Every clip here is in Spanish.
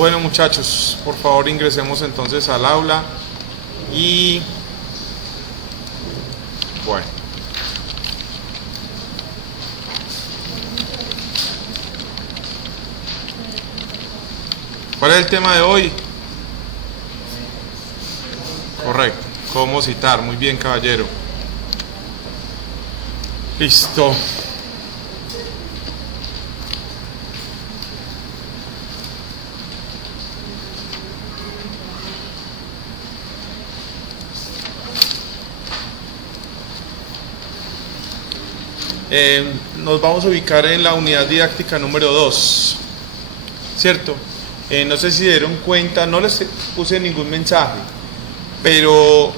Bueno, muchachos, por favor ingresemos entonces al aula y bueno. ¿Cuál es el tema de hoy? Correcto, cómo citar. Muy bien, caballero. Listo. Nos vamos a ubicar en la unidad didáctica número 2, ¿cierto? No sé si se dieron cuenta, no les puse ningún mensaje, pero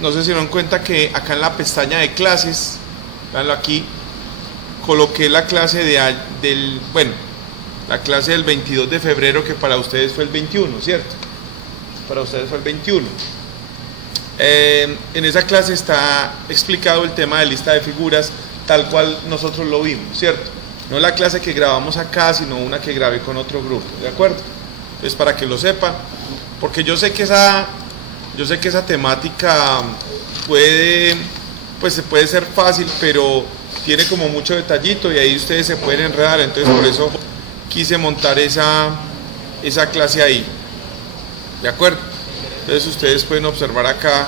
no sé si se dieron cuenta que acá en la pestaña de clases, véanlo aquí, coloqué la clase la clase del 22 de febrero, que para ustedes fue el 21, ¿cierto? Para ustedes fue el 21. En esa clase está explicado el tema de lista de figuras, tal cual nosotros lo vimos, ¿cierto? No la clase que grabamos acá, sino una que grabé con otro grupo, ¿de acuerdo? Entonces, para que lo sepan, porque yo sé que esa temática puede ser fácil, pero tiene como mucho detallito y ahí ustedes se pueden enredar, entonces por eso quise montar esa clase ahí, ¿de acuerdo? Entonces ustedes pueden observar acá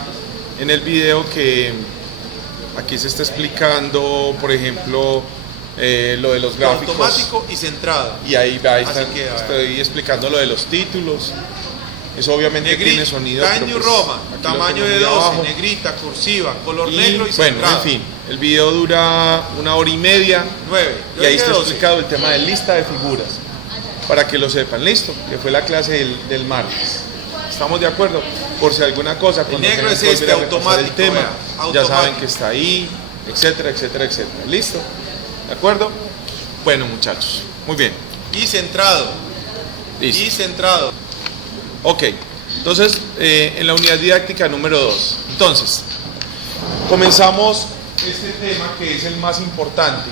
en el video que aquí se está explicando, por ejemplo, lo de los gráficos. Automático y centrado. Y ahí estoy explicando lo de los títulos. Eso obviamente tiene sonido. Times New Roman, tamaño de 12, negrita, cursiva, color negro y centrado. Bueno, en fin, el video dura 1 hora y media. 9. Y ahí está explicado el tema de lista de figuras, para que lo sepan. Listo, que fue la clase del martes. ¿Estamos de acuerdo? Por si alguna cosa, el negro es este automático, el tema, ya saben que está ahí, etcétera, etcétera, etcétera. ¿Listo? ¿De acuerdo? Bueno, muchachos, muy bien. Y centrado. Listo. Y centrado. Ok, entonces, en la unidad didáctica número 2. Entonces, comenzamos este tema que es el más importante.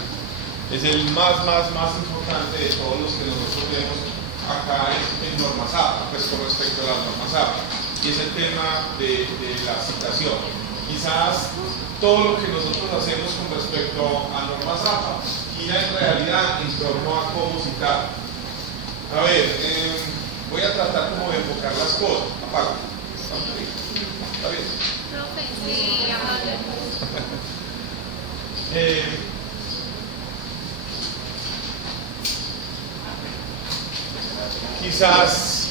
Es el más importante de todos los que nosotros vemos acá en normas APA, pues con respecto a las normas APA, y es el tema de la citación. Quizás todo lo que nosotros hacemos con respecto a normas APA gira en realidad en torno a cómo citar. A ver, voy a tratar como de enfocar las cosas. Apago. ¿Está bien? Profe, sí, Quizás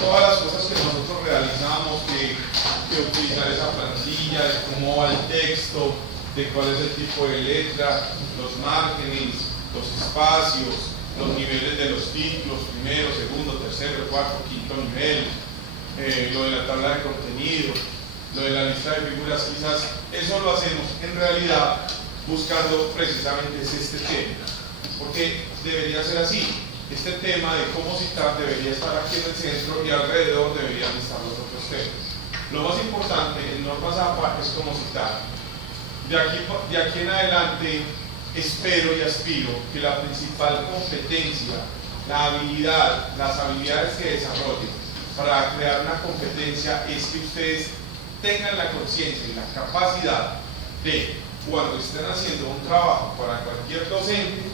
todas las cosas que nosotros realizamos, que utilizar esa plantilla, de cómo va el texto, de cuál es el tipo de letra, los márgenes, los espacios, los niveles de los títulos, primero, segundo, tercero, cuarto, quinto nivel, lo de la tabla de contenido, lo de la lista de figuras, quizás eso lo hacemos en realidad buscando precisamente este tema, porque debería ser así. Este tema de cómo citar debería estar aquí en el centro y alrededor deberían estar los otros temas. Lo más importante en normas APA es cómo citar. De aquí en adelante espero y aspiro que la principal competencia, las habilidades que desarrollen para crear una competencia es que ustedes tengan la conciencia y la capacidad de, cuando estén haciendo un trabajo para cualquier docente,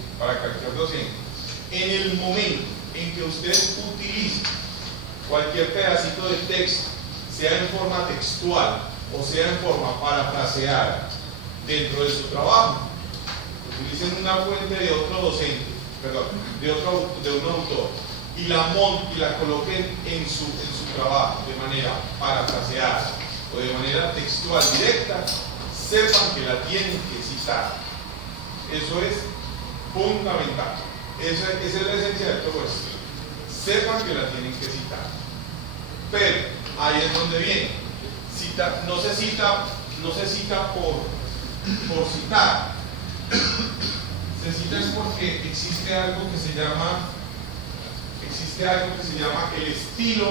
en el momento en que ustedes utilicen cualquier pedacito de texto, sea en forma textual o sea en forma parafraseada dentro de su trabajo, utilicen una fuente de otro docente, de un autor, y la coloquen en su trabajo de manera parafraseada o de manera textual directa, sepan que la tienen que citar. Eso es fundamental. Esa es la esencia de todo esto. Sepan que la tienen que citar. Pero ahí es donde viene. No se cita por citar. Se cita es porque existe algo que se llama el estilo,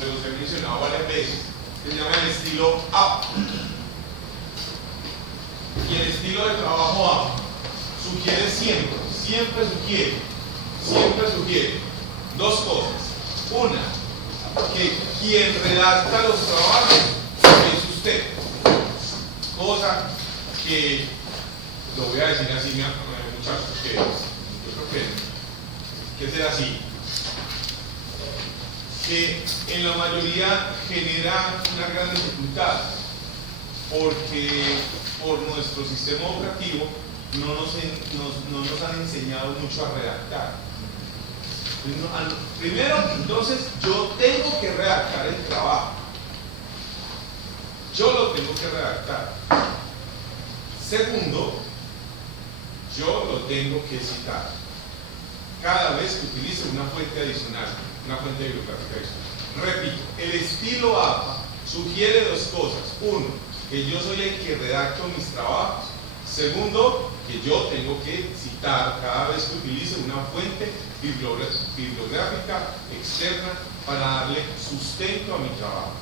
se los he mencionado varias veces, que se llama el estilo APA. Y el estilo de trabajo APA sugiere siempre sugiere dos cosas. Una, que quien redacta los trabajos es usted, cosa que, lo voy a decir así, muchachos, que yo creo que será así, que en la mayoría genera una gran dificultad, porque por nuestro sistema educativo no nos han enseñado mucho a redactar. Primero, entonces, yo tengo que redactar el trabajo. Yo lo tengo que redactar. Segundo, yo lo tengo que citar cada vez que utilice una fuente adicional, una fuente bibliográfica adicional. Repito, el estilo APA sugiere dos cosas. Uno, que yo soy el que redacto mis trabajos. Segundo, que yo tengo que citar cada vez que utilice una fuente bibliográfica externa para darle sustento a mi trabajo.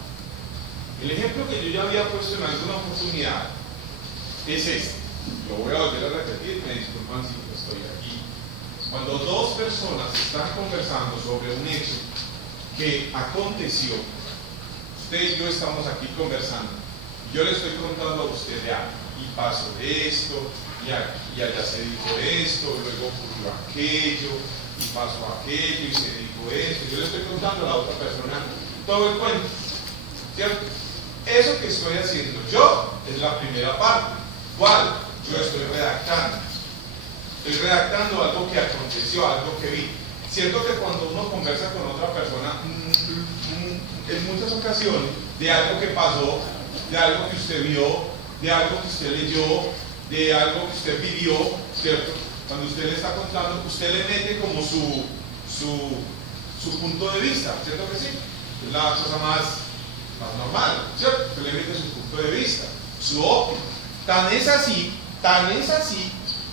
El ejemplo que yo ya había puesto en alguna oportunidad es este. Lo voy a volver a repetir, me disculpan si no estoy aquí. Cuando dos personas están conversando sobre un hecho que aconteció, usted y yo estamos aquí conversando, yo le estoy contando a usted de algo, y pasó esto, y allá se dijo esto, luego ocurrió aquello, y pasó aquello, y se dijo esto. Yo le estoy contando a la otra persona todo el cuento, ¿cierto? Eso que estoy haciendo yo es la primera parte. ¿Cuál? Yo estoy redactando. Estoy redactando algo que aconteció, algo que vi. Cierto que cuando uno conversa con otra persona, en muchas ocasiones, de algo que pasó, de algo que usted vio, de algo que usted leyó, de algo que usted vivió, ¿cierto? Cuando usted le está contando, usted le mete como su punto de vista, ¿cierto que sí? Es la cosa más normal, ¿cierto? Usted le mete su punto de vista, su óptica. Tan es así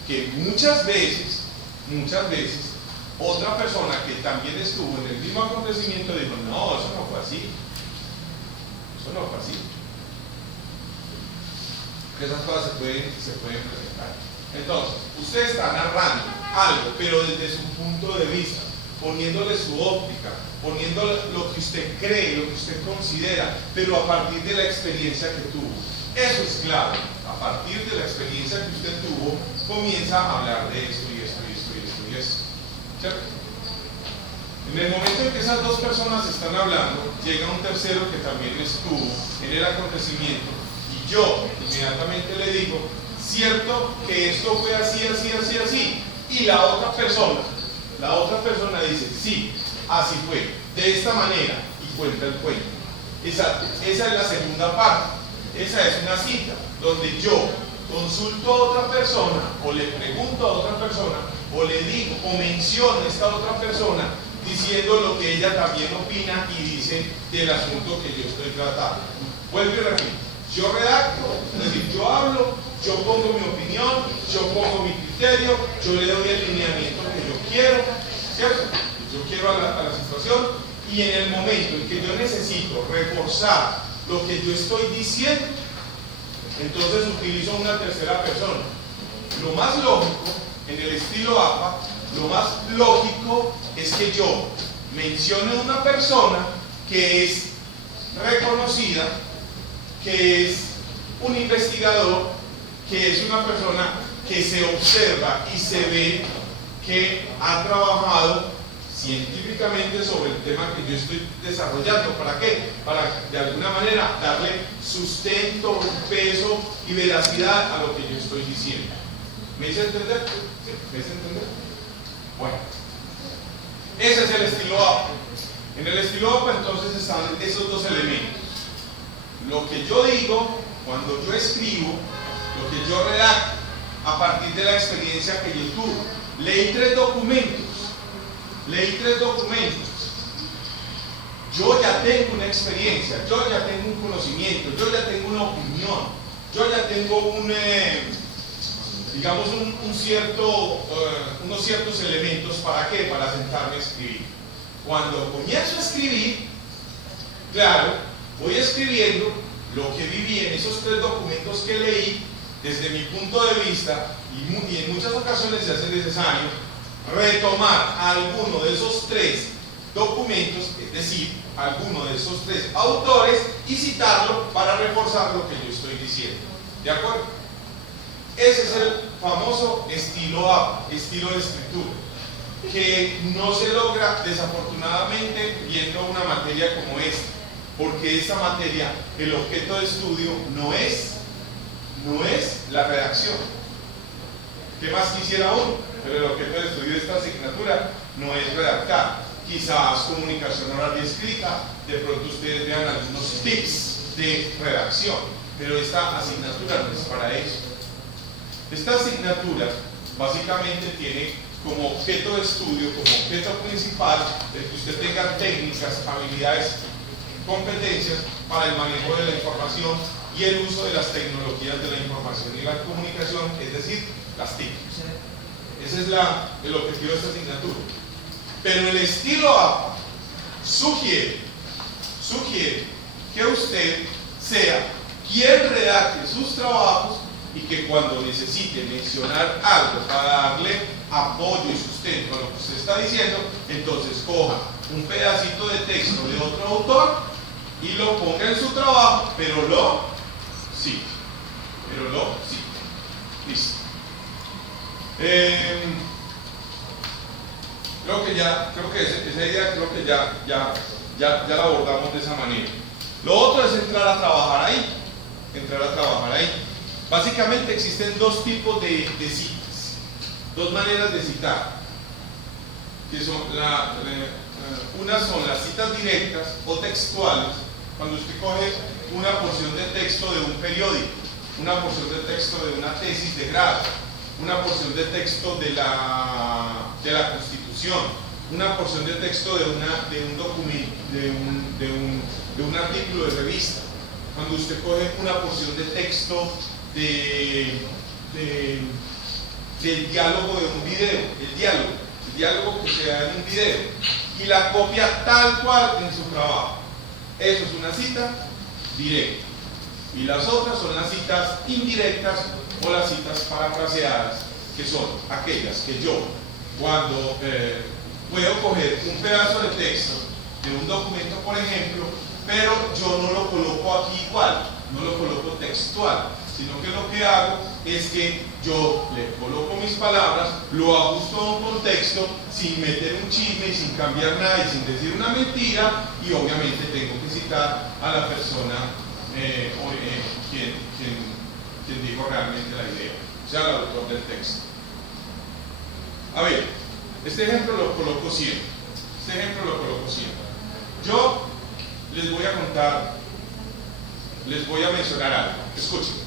que muchas veces, otra persona que también estuvo en el mismo acontecimiento dijo, no, eso no fue así. Eso no fue así. Esas cosas se pueden presentar. Entonces, usted está narrando algo, pero desde su punto de vista, poniéndole su óptica, poniéndole lo que usted cree, lo que usted considera, pero a partir de la experiencia que tuvo. Eso es clave. A partir de la experiencia que usted tuvo, comienza a hablar de esto y esto y esto y esto y esto. ¿Cierto? En el momento en que esas dos personas están hablando, llega un tercero que también estuvo en el acontecimiento. Yo inmediatamente le digo, cierto que esto fue así, así, así, así. Y la otra persona dice, sí, así fue, de esta manera, y cuenta el cuento. Esa es la segunda parte. Esa es una cita donde yo consulto a otra persona, o le pregunto a otra persona, o le digo, o menciono a esta otra persona, diciendo lo que ella también opina y dice del asunto que yo estoy tratando. Vuelvo y repito. Yo redacto, es decir, yo hablo, yo pongo mi opinión, yo pongo mi criterio, yo le doy el lineamiento que yo quiero, ¿cierto? Yo quiero a la situación, y en el momento en que yo necesito reforzar lo que yo estoy diciendo, entonces utilizo una tercera persona. Lo más lógico, en el estilo APA, lo más lógico es que yo mencione una persona que es reconocida, que es un investigador, que es una persona que se observa y se ve que ha trabajado científicamente sobre el tema que yo estoy desarrollando. ¿Para qué? Para de alguna manera darle sustento, peso y veracidad a lo que yo estoy diciendo. ¿Me hice entender? ¿Sí? ¿Me hice entender? Bueno, ese es el estilo APA. En el estilo APA entonces están esos dos elementos. Lo que yo digo cuando yo escribo, lo que yo redacto a partir de la experiencia que yo tuve. Leí tres documentos. Yo ya tengo una experiencia, yo ya tengo un conocimiento, yo ya tengo una opinión, yo ya tengo unos ciertos elementos. ¿Para qué? Para sentarme a escribir. Cuando comienzo a escribir, claro, voy escribiendo lo que viví en esos tres documentos que leí, desde mi punto de vista, y en muchas ocasiones se hace necesario, retomar alguno de esos tres documentos, es decir, alguno de esos tres autores, y citarlo para reforzar lo que yo estoy diciendo. ¿De acuerdo? Ese es el famoso estilo APA, estilo de escritura, que no se logra desafortunadamente viendo una materia como esta, porque esta materia, el objeto de estudio no es la redacción. ¿Qué más quisiera uno? Pero el objeto de estudio de esta asignatura no es redactar. Quizás comunicación oral y escrita, de pronto ustedes vean algunos tips de redacción, pero esta asignatura no es para eso. Esta asignatura básicamente tiene como objeto de estudio, como objeto principal, el que usted tenga técnicas, habilidades, competencias para el manejo de la información y el uso de las tecnologías de la información y la comunicación, es decir, las TIC. Ese es el objetivo de esta asignatura. Pero el estilo APA sugiere que usted sea quien redacte sus trabajos y que cuando necesite mencionar algo para darle apoyo y sustento a lo que usted está diciendo, entonces coja un pedacito de texto de otro autor y lo ponga en su trabajo, pero lo cite. Listo. Creo que esa idea ya la abordamos de esa manera. Lo otro es entrar a trabajar ahí. Básicamente existen dos tipos de citas, dos maneras de citar, que son unas son las citas directas o textuales, cuando usted coge una porción de texto de un periódico, una porción de texto de una tesis de grado, una porción de texto de la Constitución, una porción de texto de un documento, de un artículo de revista. Cuando usted coge una porción de texto del diálogo de un video, el diálogo que se da en un video, y la copia tal cual en su trabajo. Eso es una cita directa. Y las otras son las citas indirectas o las citas parafraseadas, que son aquellas que yo, cuando puedo coger un pedazo de texto de un documento, por ejemplo, pero yo no lo coloco aquí igual, no lo coloco textual, sino que lo que hago es que yo le coloco mis palabras, lo ajusto a un contexto sin meter un chisme y sin cambiar nada y sin decir una mentira, y obviamente tengo que citar a la persona quien dijo realmente la idea, o sea, el autor del texto. A ver, este ejemplo lo coloco siempre. Yo les voy a contar, les voy a mencionar algo. Escuchen.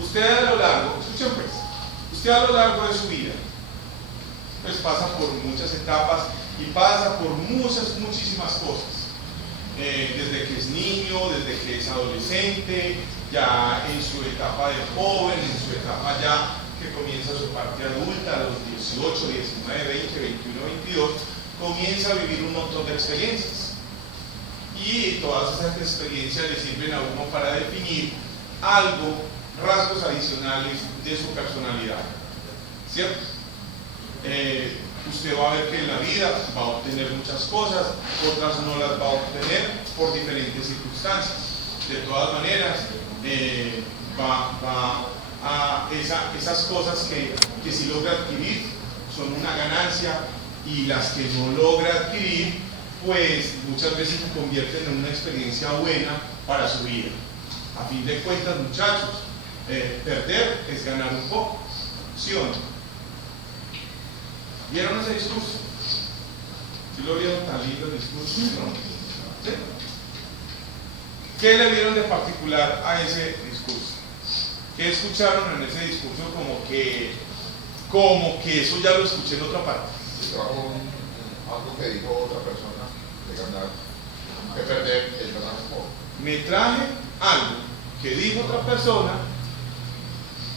Usted a lo largo de su vida, pues pasa por muchas etapas y pasa por muchísimas cosas. Desde que es niño, desde que es adolescente, ya en su etapa de joven, en su etapa ya que comienza su parte adulta, a los 18, 19, 20, 21, 22, comienza a vivir un montón de experiencias. Y todas esas experiencias le sirven a uno para definir rasgos adicionales de su personalidad, ¿cierto? Usted va a ver que en la vida va a obtener muchas cosas, otras no las va a obtener por diferentes circunstancias. De todas maneras, esas cosas que sí logra adquirir son una ganancia, y las que no logra adquirir, pues muchas veces se convierten en una experiencia buena para su vida. A fin de cuentas, muchachos, perder es ganar un poco, ¿sí o no? ¿Vieron ese discurso? ¿Sí lo vieron tan lindo el discurso? ¿No? ¿Sí? ¿Qué le vieron de particular a ese discurso? ¿Qué escucharon en ese discurso como que eso ya lo escuché en otra parte? Algo que dijo otra persona de ganar, de perder es ganar un poco. Me traje algo que dijo otra persona,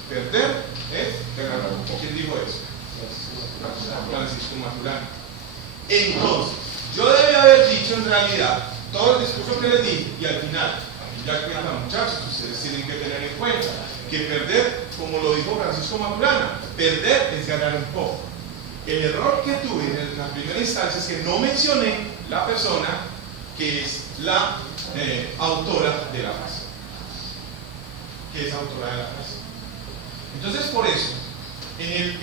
perder es ganar un poco. ¿Quién dijo eso? Francisco Maturana. Entonces, yo debí haber dicho en realidad todo el discurso que les di, y al final, ya cuentan, muchachos, ustedes tienen que tener que perder, como lo dijo Francisco Maturana, perder es ganar un poco. El error que tuve en la primera instancia es que no mencioné la persona que es la autora de la frase. Que es autora de la frase. Entonces, por eso, en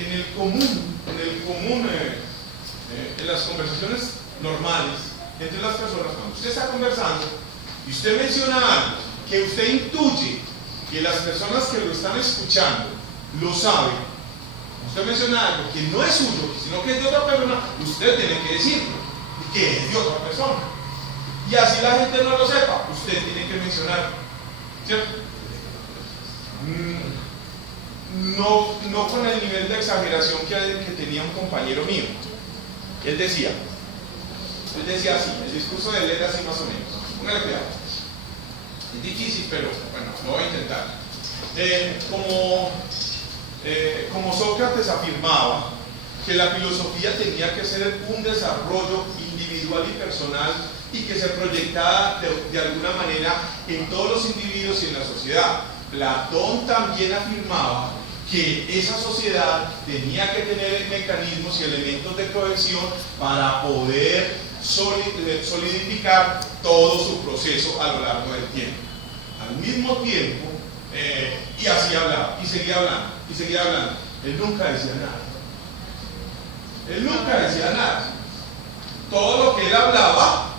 las conversaciones normales entre las personas, cuando usted está conversando y usted menciona algo que usted intuye que las personas que lo están escuchando lo saben, usted menciona algo que no es suyo, sino que es de otra persona, usted tiene que decirlo, que es de otra persona. Y así la gente no lo sepa, usted tiene que mencionarlo, ¿cierto? No con el nivel de exageración que tenía un compañero mío. Él decía así, el discurso de él era así más o menos. Póngale cuidado. Es difícil, pero bueno, lo voy a intentar. Como Sócrates afirmaba que la filosofía tenía que ser un desarrollo individual y personal y que se proyectara de alguna manera en todos los individuos y en la sociedad. Platón también afirmaba que esa sociedad tenía que tener mecanismos y elementos de cohesión para poder solidificar todo su proceso a lo largo del tiempo. Al mismo tiempo, y así hablaba, y seguía hablando, y seguía hablando. Él nunca decía nada. Él nunca decía nada. Todo lo que él hablaba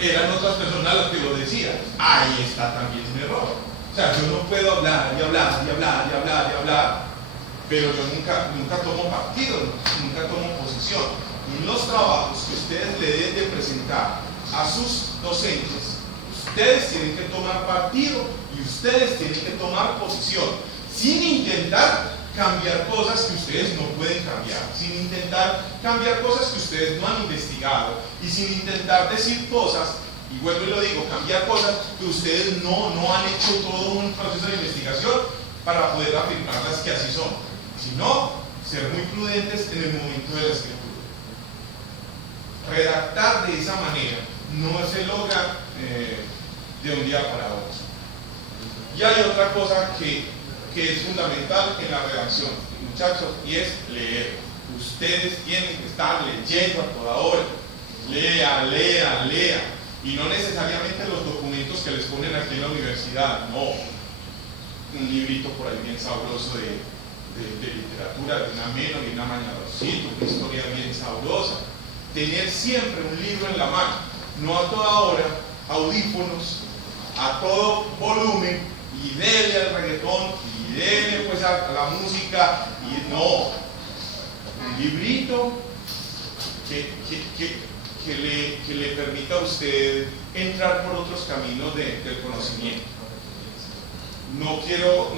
eran otras personas las que lo decían. Ahí está también un error. O sea, yo no puedo hablar y hablar y hablar y hablar y hablar, pero yo nunca tomo partido, nunca tomo posición. En los trabajos que ustedes le deben de presentar a sus docentes, ustedes tienen que tomar partido y ustedes tienen que tomar posición, sin intentar cambiar cosas que ustedes no pueden cambiar, sin intentar cambiar cosas que ustedes no han investigado y sin intentar decir cosas, y vuelvo y lo digo, cambiar cosas que ustedes no han hecho todo un proceso de investigación para poder afirmarlas que así son, sino ser muy prudentes en el momento de la escritura. Redactar de esa manera no se logra de un día para otro. Y hay otra cosa que es fundamental en la redacción, muchachos, y es leer. Ustedes tienen que estar leyendo a toda hora. Lea. Y no necesariamente los documentos que les ponen aquí en la universidad, no. Un librito por ahí bien sabroso de literatura, de una ameno y una mañadorcito, una historia bien sabrosa. Tener siempre un libro en la mano, no a toda hora, audífonos, a todo volumen, y dele al reggaetón, y dele pues a la música, y no. Un librito que le permita a usted entrar por otros caminos del conocimiento. No quiero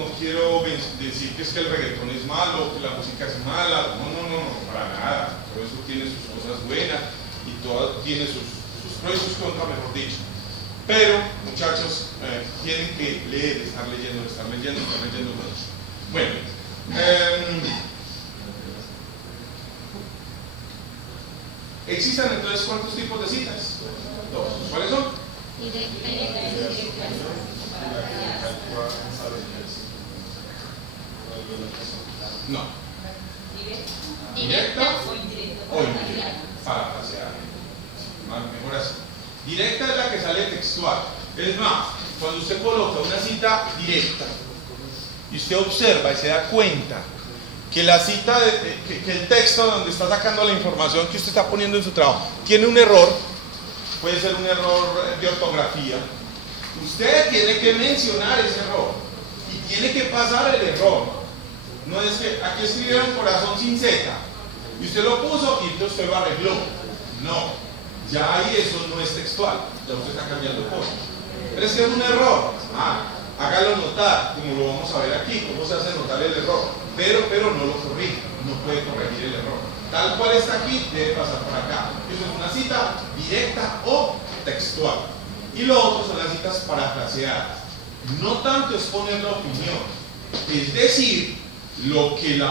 decir que es que el reggaetón es malo, que la música es mala, no, para nada. Todo eso tiene sus cosas buenas y todo tiene sus pros y sus contras, mejor dicho. Pero, muchachos, tienen que leer, estar leyendo mucho. Bueno, ¿existen entonces cuántos tipos de citas? Dos. ¿Cuáles son? Directa y indirecta. No. Directa o indirecta. O indirecta. Parafrasear. Mejor así. Directa es la que sale textual. Es más, cuando usted coloca una cita directa y usted observa y se da cuenta que la cita, que el texto donde está sacando la información que usted está poniendo en su trabajo tiene un error, puede ser un error de ortografía, usted tiene que mencionar ese error y tiene que pasar el error. No es que aquí escribieron corazón sin Z y usted lo puso y entonces usted lo arregló. No, ya ahí eso no es textual, ya usted está cambiando cosas. Pero es que es un error. Hágalo notar, como lo vamos a ver aquí, cómo se hace notar el error. Pero no lo corrige, no puede corregir el error. Tal cual está aquí, debe pasar por acá. Eso es una cita directa o textual. Y lo otro son las citas parafraseadas. No tanto es poner la opinión, es decir, lo que el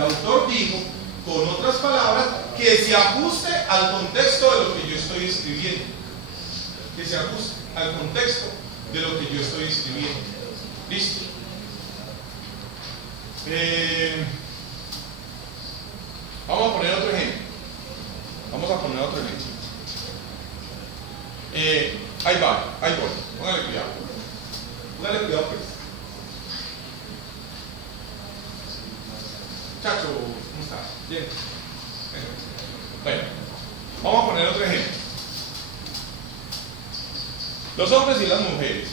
autor dijo con otras palabras que se ajuste al contexto de lo que yo estoy escribiendo. Que se ajuste al contexto de lo que yo estoy escribiendo. Listo. Vamos a poner otro ejemplo. Ahí voy. Póngale cuidado pues. Chacho, ¿cómo estás? Bien. Bueno, vamos a poner otro ejemplo. Los hombres y las mujeres,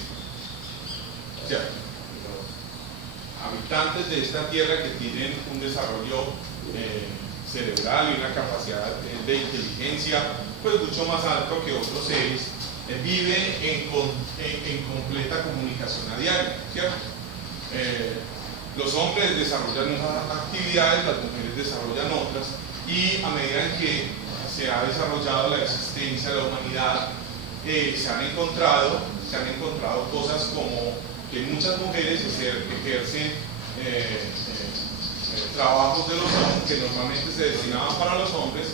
¿cierto? Habitantes de esta tierra que tienen un desarrollo cerebral y una capacidad de inteligencia pues mucho más alto que otros seres, viven en completa comunicación a diario, ¿cierto? Los hombres desarrollan unas actividades, las mujeres desarrollan otras, y a medida en que se ha desarrollado la existencia de la humanidad, se han encontrado cosas como que muchas mujeres ejercen trabajos de los hombres que normalmente se destinaban para los hombres,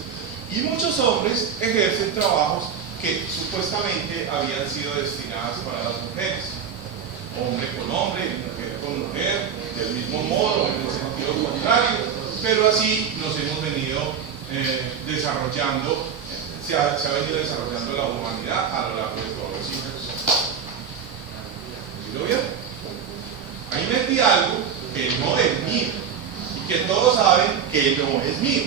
y muchos hombres ejercen trabajos que supuestamente habían sido destinados para las mujeres. Hombre con hombre, mujer con mujer, del mismo modo, en el sentido contrario, pero así nos hemos venido desarrollando, se ha venido desarrollando la humanidad a lo largo de todos los siglos. ¿Sí lo vieron? Ahí metí algo que no es mío, y que todos saben que no es mío.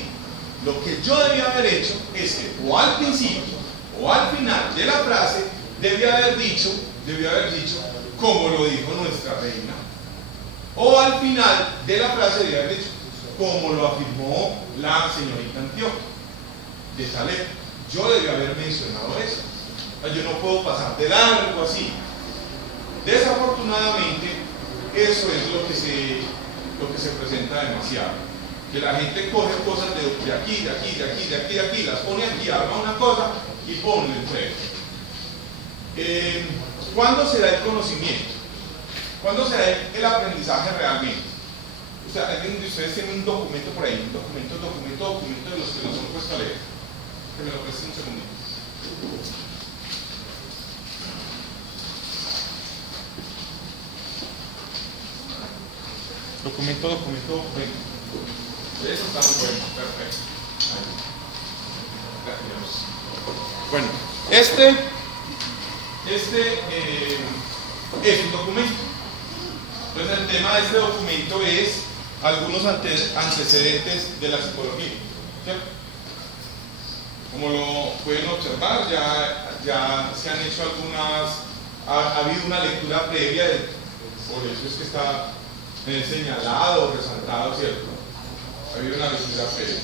Lo que yo debía haber hecho es que o al principio o al final de la frase debía haber dicho como lo dijo nuestra reina, o al final de la frase debía haber dicho como lo afirmó la señorita Antioquia de Salem. Yo debía haber mencionado eso. Yo no puedo pasar de largo así. Desafortunadamente eso es lo que se presenta demasiado, que la gente coge cosas de aquí, las pone aquí, arma una cosa y pone el freno. ¿Cuándo se da el conocimiento? ¿Cuándo se da el aprendizaje realmente? O sea, alguien de ustedes tiene un documento por ahí, un documento de los que nos han puesto a leer. Que me lo presten un segundito. Documento. Eso está muy bueno, perfecto. Gracias. Bueno, este es un documento. Entonces el tema de este documento es algunos antecedentes de la psicología, ¿cierto? Como lo pueden observar, ya se han hecho ha habido una lectura previa, por eso es que está señalado, resaltado, ¿cierto? Ha habido una lectura previa.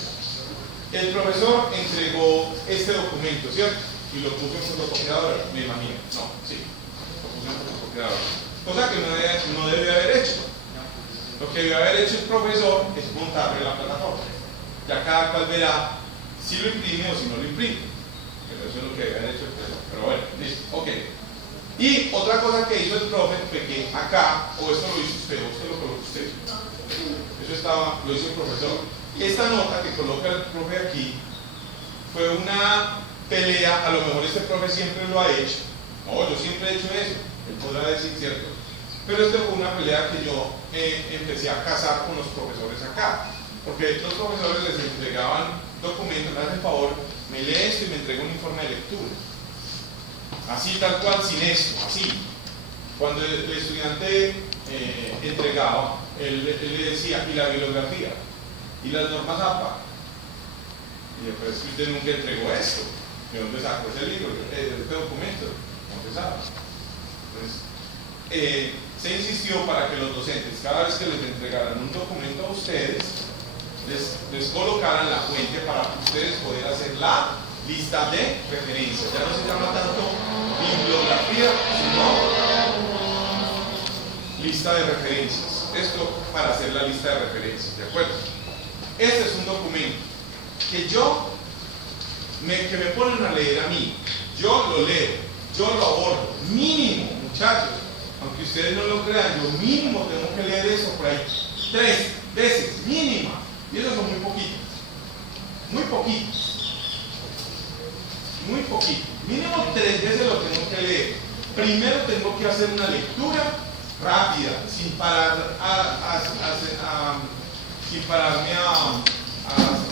El profesor entregó este documento, ¿cierto? Y lo puso en fotocopiadora, me imagino. No, sí, lo puso en fotocopiadora. Cosa que no debe haber hecho. Lo que debe haber hecho el profesor es montarle la plataforma. Ya cada cual verá si lo imprime o si no lo imprime. Pero eso es lo que debe haber hecho el profesor. Pero bueno, listo, ok. Y otra cosa que hizo el profe fue que acá, o esto lo hizo usted, o esto lo colocó usted. Eso lo hizo el profesor. Y esta nota que coloca el profe aquí fue una pelea. A lo mejor este profe siempre lo ha hecho. No, yo siempre he hecho eso. Él podrá decir, cierto. Pero esta fue una pelea que yo empecé a cazar con los profesores acá. Porque los profesores les entregaban documentos, me hacen favor, me lee esto y me entrega un informe de lectura. Así, tal cual, sin esto, así. Cuando el estudiante entregaba, él le decía, ¿y la bibliografía? ¿Y las normas APA? Y yo, pues usted nunca entregó esto. ¿De dónde sacó ese libro, este documento? ¿Cómo se sabe? Entonces, se insistió para que los docentes, cada vez que les entregaran un documento a ustedes, les colocaran la fuente para que ustedes poder hacer la lista de referencias. Ya no se llama tanto bibliografía, sino lista de referencias. Esto para hacer la lista de referencias, ¿de acuerdo? Este es un documento que que me ponen a leer a mí. Yo lo leo, yo lo abordo. Mínimo, muchachos, aunque ustedes no lo crean, yo mínimo tengo que leer eso por ahí 3 veces, mínima. Y esos son muy poquitos. Muy poquito. Mínimo 3 veces lo tengo que leer. Primero tengo que hacer una lectura rápida, sin parar sin pararme a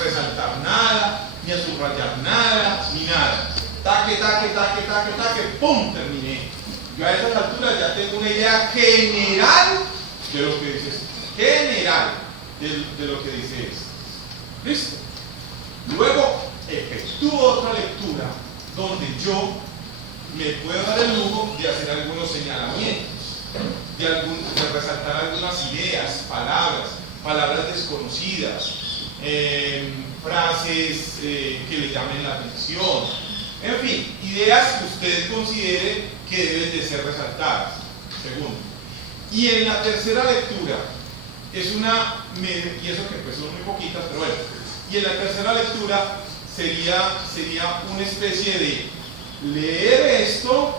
resaltar nada, ni a subrayar nada, ni nada. Taque, ¡pum! Terminé. Yo a estas alturas ya tengo una idea general de lo que dice esto. General de lo que dice esto. ¿Listo? Luego efectúo otra lectura donde yo me puedo dar el lujo de hacer algunos señalamientos, de resaltar algunas ideas, palabras desconocidas, frases que le llamen la atención, en fin, ideas que usted considere que deben de ser resaltadas. Segundo. Y en la tercera lectura, y eso que pues son muy poquitas, pero bueno, y en la tercera lectura sería una especie de leer esto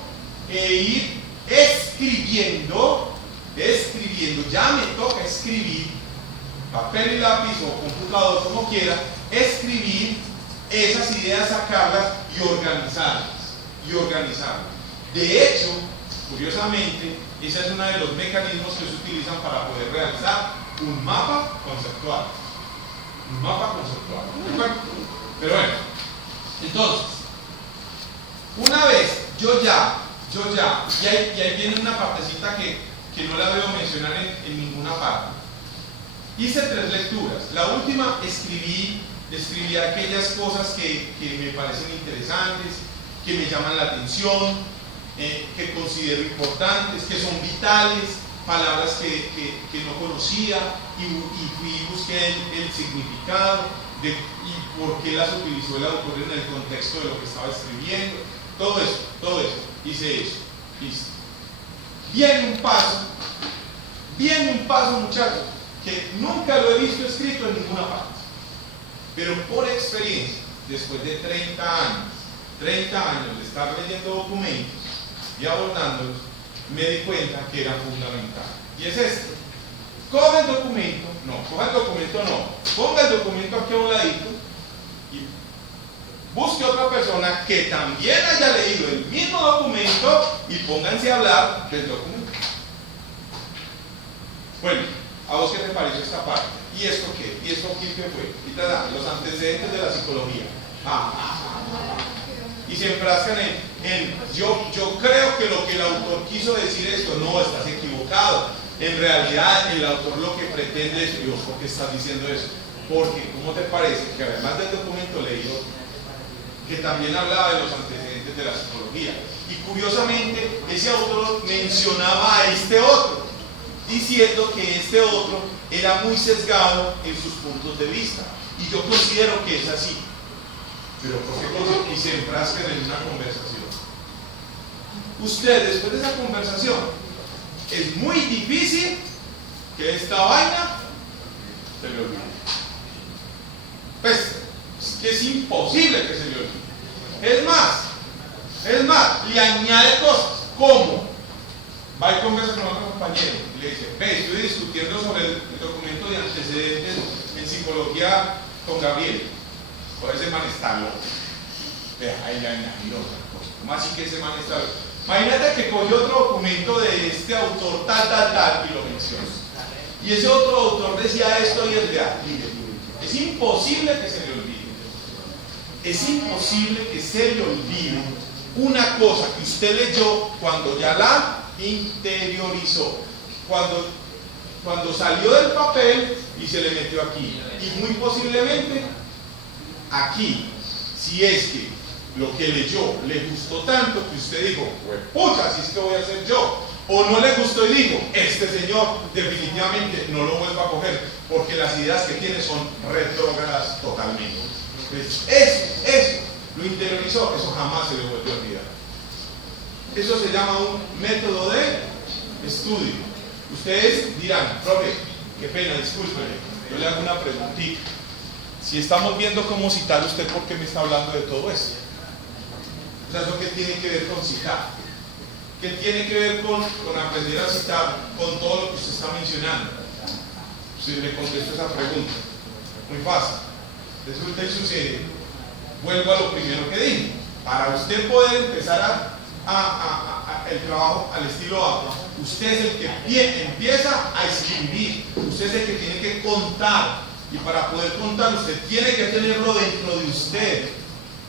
e ir escribiendo, ya me toca escribir, papel y lápiz o computador, como quiera, escribir esas ideas, sacarlas y organizarlas. De hecho, curiosamente, ese es uno de los mecanismos que se utilizan para poder realizar un mapa conceptual. ¿De acuerdo? Pero bueno, entonces, una vez yo ya, y ahí viene una partecita que no la veo mencionar en ninguna parte. Hice 3 lecturas. La última escribí aquellas cosas que me parecen interesantes, que me llaman la atención, que considero importantes, que son vitales, palabras que no conocía, y busqué el significado y por qué las utilizó el autor en el contexto de lo que estaba escribiendo. Todo eso, hice eso. Listo. Viene un paso, muchachos, que nunca lo he visto escrito en ninguna parte, pero por experiencia, después de 30 años de estar leyendo documentos y abordándolos, me di cuenta que era fundamental, y es este: ponga el documento aquí a un ladito y busque otra persona que también haya leído el mismo documento y pónganse a hablar del documento. Bueno, ¿a vos qué te pareció esta parte? ¿Y esto qué? ¿Y esto qué fue? Y te dan los antecedentes de la psicología. Y se enfrascan en yo creo que lo que el autor quiso decir esto. No, estás equivocado. En realidad el autor lo que pretende es: Dios, ¿por qué estás diciendo eso? Porque, ¿cómo te parece que además del documento leído, que también hablaba de los antecedentes de la psicología? Y curiosamente ese autor mencionaba a este otro, diciendo que este otro era muy sesgado en sus puntos de vista, y yo considero que es así. Pero ¿por qué cosa? Y se enfrascan en una conversación. Usted, después de esa conversación, es muy difícil que esta vaina se le olvide. Pues es imposible que se le olvide. Es más, le añade cosas, como va y conversa con otro compañero y le dice: estoy discutiendo sobre el documento de antecedentes en psicología con Gabriel. Por ese man está loco. Ahí le añadió otra cosa. ¿Cómo así que ese man está loco? Imagínate que cogió otro documento de este autor, tal, y lo menciona. Y ese otro autor decía esto y es real. Es imposible que se le olvide. Es imposible que se le olvide una cosa que usted leyó cuando ya la interiorizó. Cuando salió del papel y se le metió aquí. Y muy posiblemente aquí, si es que lo que leyó le gustó tanto que usted dijo: pucha, así es que voy a hacer yo. O no le gustó y dijo: este señor definitivamente no lo vuelvo a coger, porque las ideas que tiene son retrógradas totalmente. Pues eso, lo interiorizó, eso jamás se le vuelve a olvidar. Eso se llama un método de estudio. Ustedes dirán: profe, qué pena, discúlpeme, yo le hago una preguntita. Si estamos viendo cómo citar, ¿usted por qué me está hablando de todo esto? O sea, ¿eso qué tiene que ver con citar? ¿Qué tiene que ver con aprender a citar, con todo lo que usted está mencionando? Si le contesto esa pregunta, muy fácil. Resulta y sucede, vuelvo a lo primero que dije: para usted poder empezar el trabajo al estilo APA, Usted es el que empieza a escribir, usted es el que tiene que contar, y para poder contar usted tiene que tenerlo dentro de usted.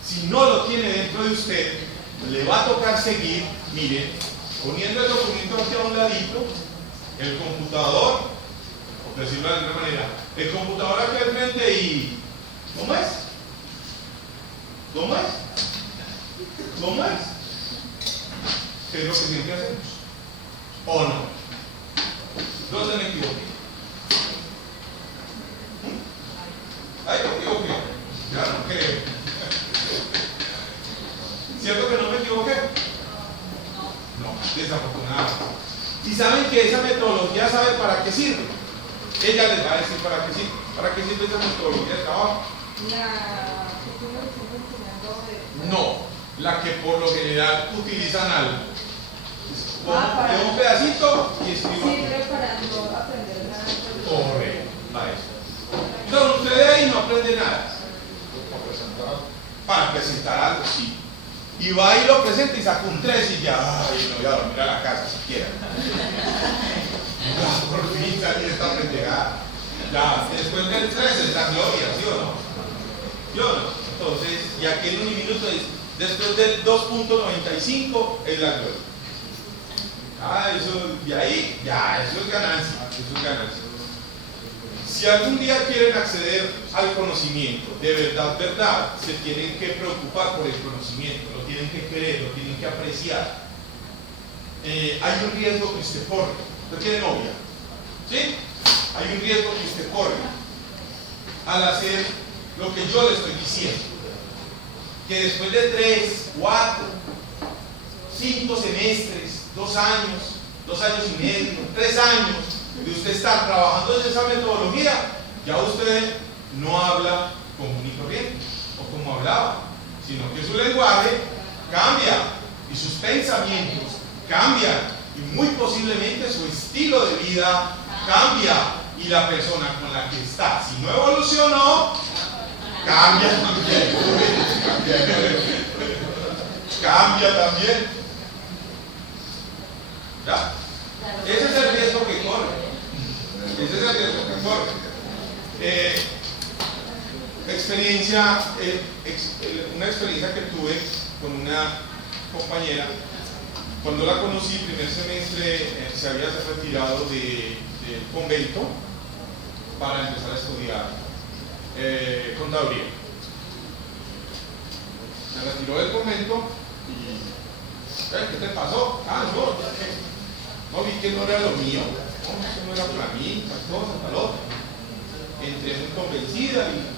Si no lo tiene dentro de usted, le va a tocar seguir, miren, poniendo el documento aquí a un ladito, el computador, por decirlo de alguna manera, el computador aquí al frente y ¿cómo es? ¿Cómo es? ¿Cómo es? ¿Qué es lo que siempre hacemos? ¿O no? ¿Dónde me equivoqué? Ay, me equivoqué. Ya no creo. ¿Cierto que no me equivoqué? No, desafortunadamente. ¿Y saben que esa metodología sabe para qué sirve? Ella les va a decir para qué sirve. ¿Para qué sirve esa metodología de trabajo? No, la que por lo general utilizan algo. De un pedacito y escribo. Sí, preparando aprender nada. Correcto, para eso. Entonces usted de ahí no aprende nada. Para presentar algo, sí. Y va y lo presenta y saca un 3 y ya, ay, no voy a dormir a la casa siquiera. Ya, por fin salí de esta pendejada. Ya, después del 3 es la gloria, ¿sí o no? ¿Yo no? Entonces, y aquí en un minuto después del 2.95 es la gloria. Ah, eso, de ahí, ya, eso es ganancia, eso es ganancia. Si algún día quieren acceder al conocimiento, de verdad, se tienen que preocupar por el conocimiento, lo tienen que querer, lo tienen que apreciar. Hay un riesgo que usted corre. ¿Usted tiene novia? ¿Sí? Hay un riesgo que usted corre al hacer lo que yo le estoy diciendo. Que después de 3, 4, 5 semestres, 2 años, 2 años y medio, 3 años de usted estar trabajando en esa metodología, ya usted no habla común y corriente o como hablaba, sino que su lenguaje cambia y sus pensamientos cambian y muy posiblemente su estilo de vida cambia y la persona con la que está, si no evolucionó, cambia también. Cambia también. ¿Ya? Ese es el riesgo que corre. Ese es el riesgo que corre. Una experiencia que tuve con una compañera. Cuando la conocí, primer semestre, se había retirado del convento para empezar a estudiar contaduría. Me retiró del convento y ¿qué te pasó? Ah, no vi que no era lo mío, no, eso no era para mí, tal cosa, tal otra. Entré muy convencida y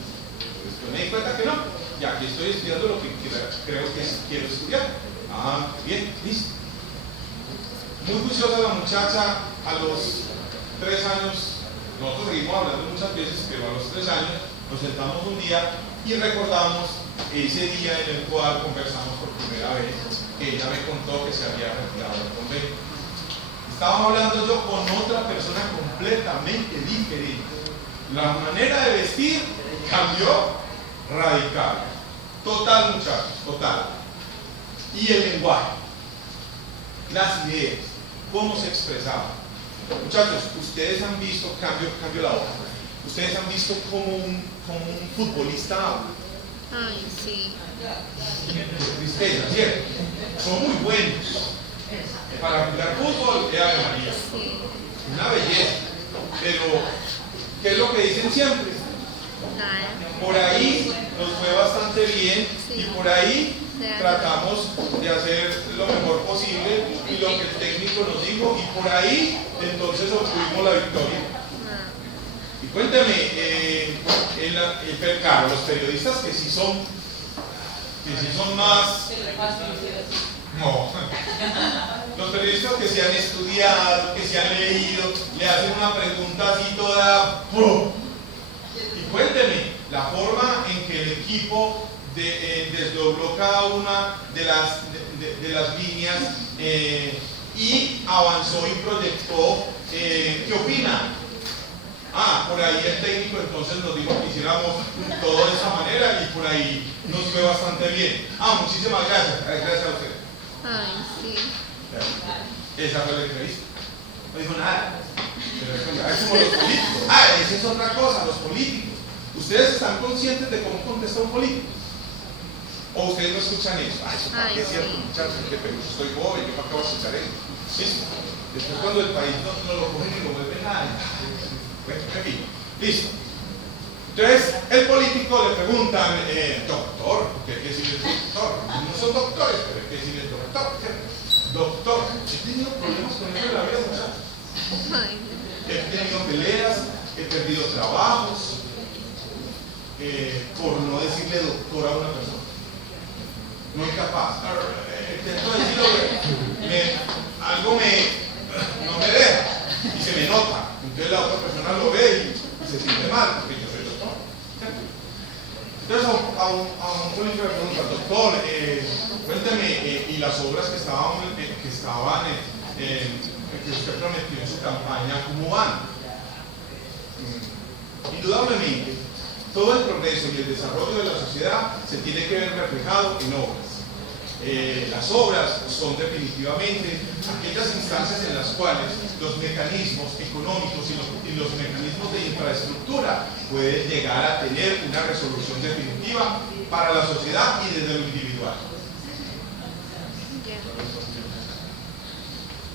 pues, me di cuenta que no, y aquí estoy estudiando lo que creo que quiero estudiar. Ah, bien, listo. Muy juiciosa la muchacha. A los 3 años, nosotros seguimos hablando muchas veces, pero a los 3 años nos sentamos un día y recordamos ese día en el cual conversamos por primera vez, que ella me contó que se había retirado del convento. Estaba hablando yo con otra persona completamente diferente. La manera de vestir cambió radical. Total, muchachos, total. Y el lenguaje, las ideas, cómo se expresaba. Muchachos, ustedes han visto, cambio la hoja, ustedes han visto como un futbolista habla. Ay, sí. Tristeza, ¿cierto? Son muy buenos. Para jugar fútbol, Ave María. Sí. Una belleza. Pero, ¿qué es lo que dicen siempre? Nada. Por ahí nos fue bastante bien y por ahí Sí. tratamos de hacer lo mejor posible y lo que el técnico nos dijo y por ahí entonces obtuvimos la victoria. Y cuéntame, claro, los periodistas que sí son más... No, los periodistas que se han estudiado, que se han leído, le hacen una pregunta así toda... ¡pum! Y cuénteme, la forma en que el equipo desdobló cada una de las líneas y avanzó y proyectó, ¿qué opina? Ah, por ahí el técnico entonces nos dijo que hiciéramos todo de esa manera y por ahí nos fue bastante bien. Ah, muchísimas gracias. Gracias a usted. Ay, sí. Esa fue la entrevista. No dijo nada. Pero es como los políticos. Esa es otra cosa, los políticos. ¿Ustedes están conscientes de cómo contesta un político? ¿O ustedes no escuchan eso? Eso para qué es cierto, muchachos, que pero yo estoy joven, yo para qué voy a escuchar eso. ¿Listo? Después cuando el país no lo cogen y lo vuelven nada. Bueno, en fin, listo. Entonces, el político le preguntan, doctor, ¿qué quiere decir doctor? No son doctores, pero ¿qué quiere decir doctor? Doctor, he tenido problemas con eso de la vida, muchachos. He tenido peleas, he perdido trabajos, por no decirle doctor a una persona. No es capaz. Intento decirlo, algo no me deja y se me nota. Entonces la otra persona lo ve y se siente mal porque yo soy doctor. Entonces a un político le pregunta, doctor, cuénteme, y las obras que usted prometió en su campaña, ¿cómo van? Indudablemente, todo el progreso y el desarrollo de la sociedad se tiene que ver reflejado en obras. Las obras son definitivamente aquellas instancias en las cuales los mecanismos económicos y los mecanismos de infraestructura pueden llegar a tener una resolución definitiva para la sociedad y desde lo individual.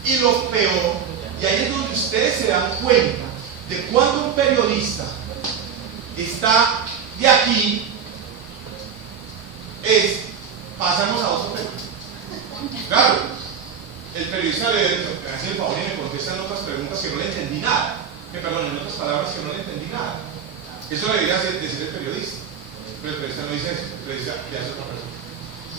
Y lo peor, y ahí es donde ustedes se dan cuenta de cuando un periodista está de aquí, pasamos a otro tema. Claro, el periodista le hace el favor y me contesta en otras preguntas que no le entendí nada. En otras palabras que no le entendí nada. Eso le debería decir el periodista. Pero el periodista no dice eso, el periodista le hace otra persona.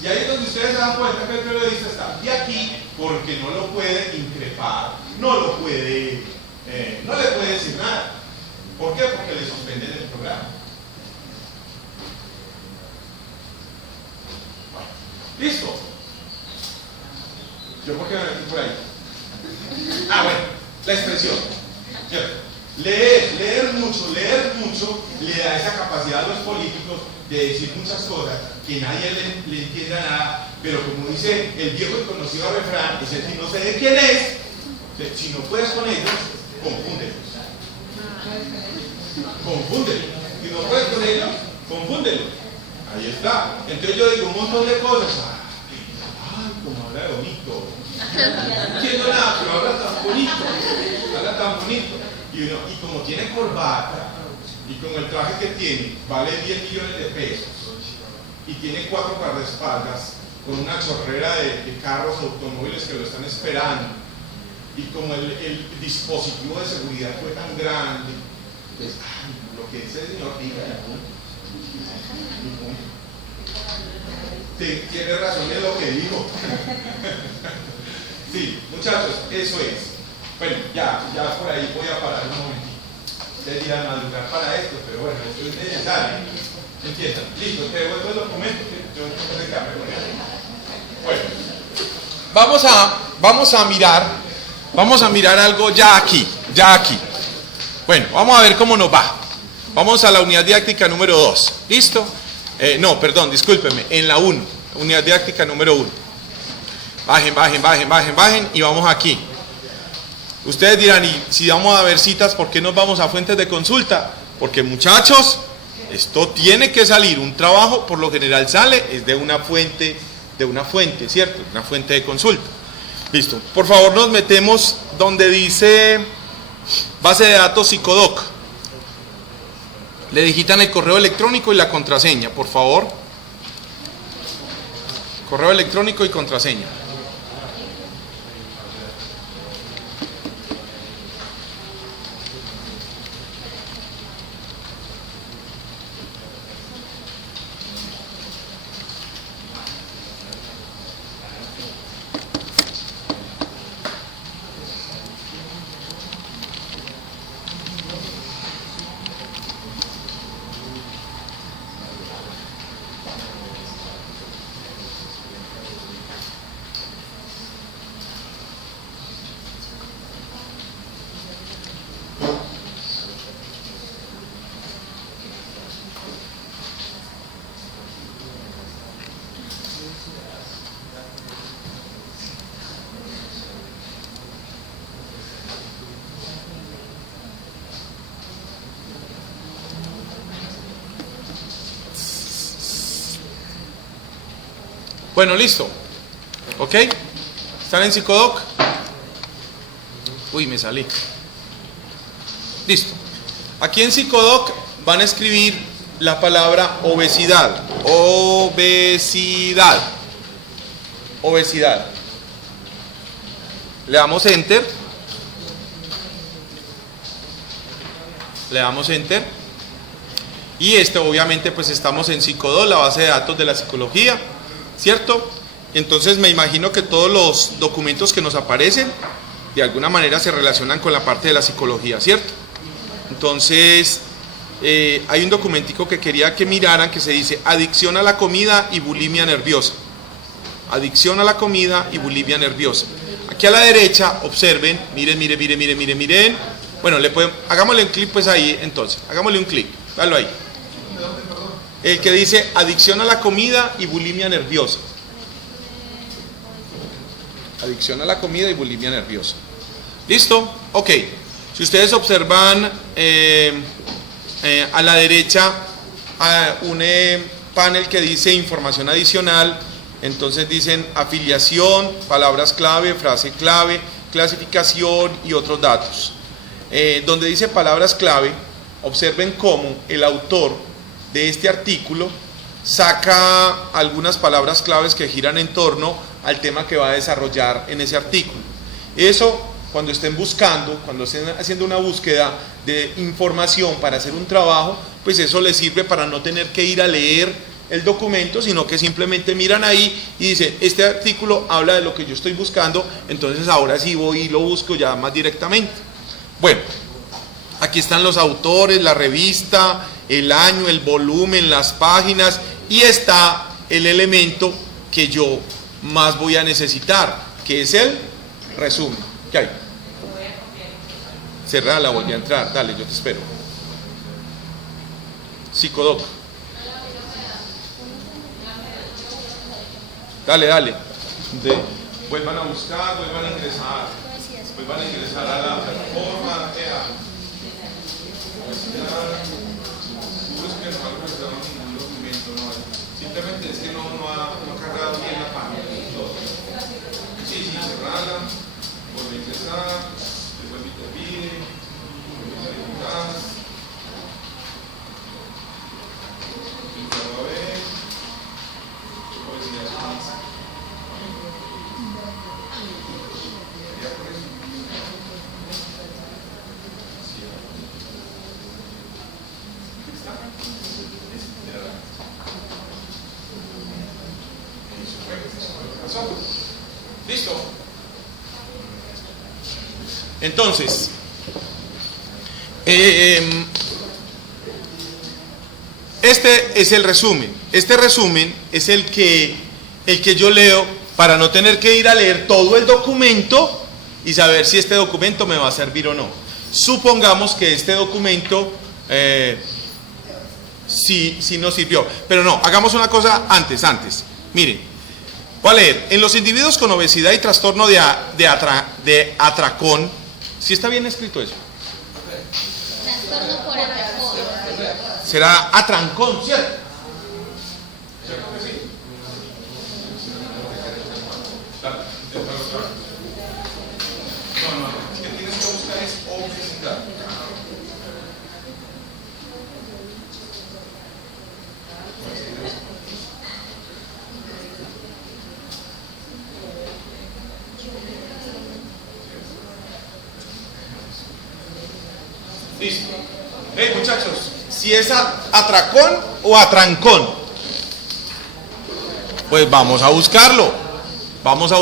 Y ahí es donde ustedes se dan cuenta que el periodista está de aquí porque no lo puede increpar, no le puede decir nada. ¿Por qué? Porque le suspenden el programa. ¿Listo? ¿Yo por qué me metí por ahí? Bueno, la expresión. Leer mucho le da esa capacidad a los políticos de decir muchas cosas que nadie le entienda nada, pero como dice el viejo y conocido refrán, dice, si no sé de quién es, si no puedes con ellos, confúndelos. Si no puedes con ellos, confúndelos. Ahí está. Entonces yo digo un montón de cosas. Como habla de bonito. No entiendo nada, pero habla tan bonito. Y como tiene corbata, y como el traje que tiene vale 10 millones de pesos, y tiene 4 guardaespaldas, con una chorrera de carros, automóviles que lo están esperando, y como el dispositivo de seguridad fue tan grande, pues, lo que dice el señor diga, tiene razón en lo que dijo. Sí, muchachos, eso es. Bueno, ya por ahí voy a parar un momentito. Ustedes dirán madrugar para esto, pero bueno, esto es necesario. ¿Entiendan? Listo, te devuelvo el documento que yo no sé qué hacer. Bueno, vamos a mirar algo ya aquí. Bueno, vamos a ver cómo nos va. Vamos a la unidad didáctica número 2. ¿Listo? Discúlpeme, en la 1, unidad didáctica número 1. Bajen y vamos aquí. Ustedes dirán, y si vamos a ver citas, ¿por qué nos vamos a fuentes de consulta? Porque muchachos, esto tiene que salir, un trabajo por lo general sale, es de una fuente, ¿cierto? Una fuente de consulta. Listo, por favor nos metemos donde dice base de datos Psicodoc. Le digitan el correo electrónico y la contraseña, por favor. Correo electrónico y contraseña. Bueno, listo. ¿Ok? ¿Están en Psicodoc? Uy, me salí. Listo. Aquí en Psicodoc van a escribir la palabra obesidad. Obesidad. Obesidad. Le damos Enter. Le damos Enter. Y obviamente pues estamos en Psicodoc, la base de datos de la psicología, ¿cierto? Entonces me imagino que todos los documentos que nos aparecen de alguna manera se relacionan con la parte de la psicología, ¿cierto? Entonces hay un documentico que quería que miraran que se dice adicción a la comida y bulimia nerviosa. Adicción a la comida y bulimia nerviosa. Aquí a la derecha, observen, miren. Bueno, hagámosle un clic pues ahí entonces, hagámosle un clic, dalo ahí. El que dice adicción a la comida y bulimia nerviosa. Adicción a la comida y bulimia nerviosa. ¿Listo? Ok. Si ustedes observan a la derecha un panel que dice información adicional, entonces dicen afiliación, palabras clave, frase clave, clasificación y otros datos. Donde dice palabras clave, observen cómo el autor de este artículo saca algunas palabras claves que giran en torno al tema que va a desarrollar en ese artículo. Eso, cuando estén buscando, cuando estén haciendo una búsqueda de información para hacer un trabajo, pues eso les sirve para no tener que ir a leer el documento, sino que simplemente miran ahí y dicen, este artículo habla de lo que yo estoy buscando, entonces ahora sí voy y lo busco ya más directamente. Bueno, aquí están los autores, la revista, el año, el volumen, las páginas, y está el elemento que yo más voy a necesitar, que es el resumen. ¿Qué hay? Cerrala, volví a entrar, dale, yo te espero. Psicodoc. Dale. Vuelvan a buscar, vuelvan a ingresar a la plataforma. Busquen algo que sea un documento, no, simplemente es que no ha cargado bien la página. Sí, cerrala, vuelve a ingresar, después me pide, vuelve a editar, a ver, ¿listo? Entonces, este es el resumen. Este resumen es el que yo leo para no tener que ir a leer todo el documento y saber si este documento me va a servir o no. Supongamos que este documento sí nos sirvió. Pero no, hagamos una cosa antes. Miren, voy a leer. En los individuos con obesidad y trastorno de atracón, ¿sí está bien escrito eso? Trastorno por atracón. Será atrancón, ¿cierto? No, es que tienes que buscar es obesidad. Listo. Hey muchachos, si es atracón o atrancón, pues vamos a buscarlo. Vamos a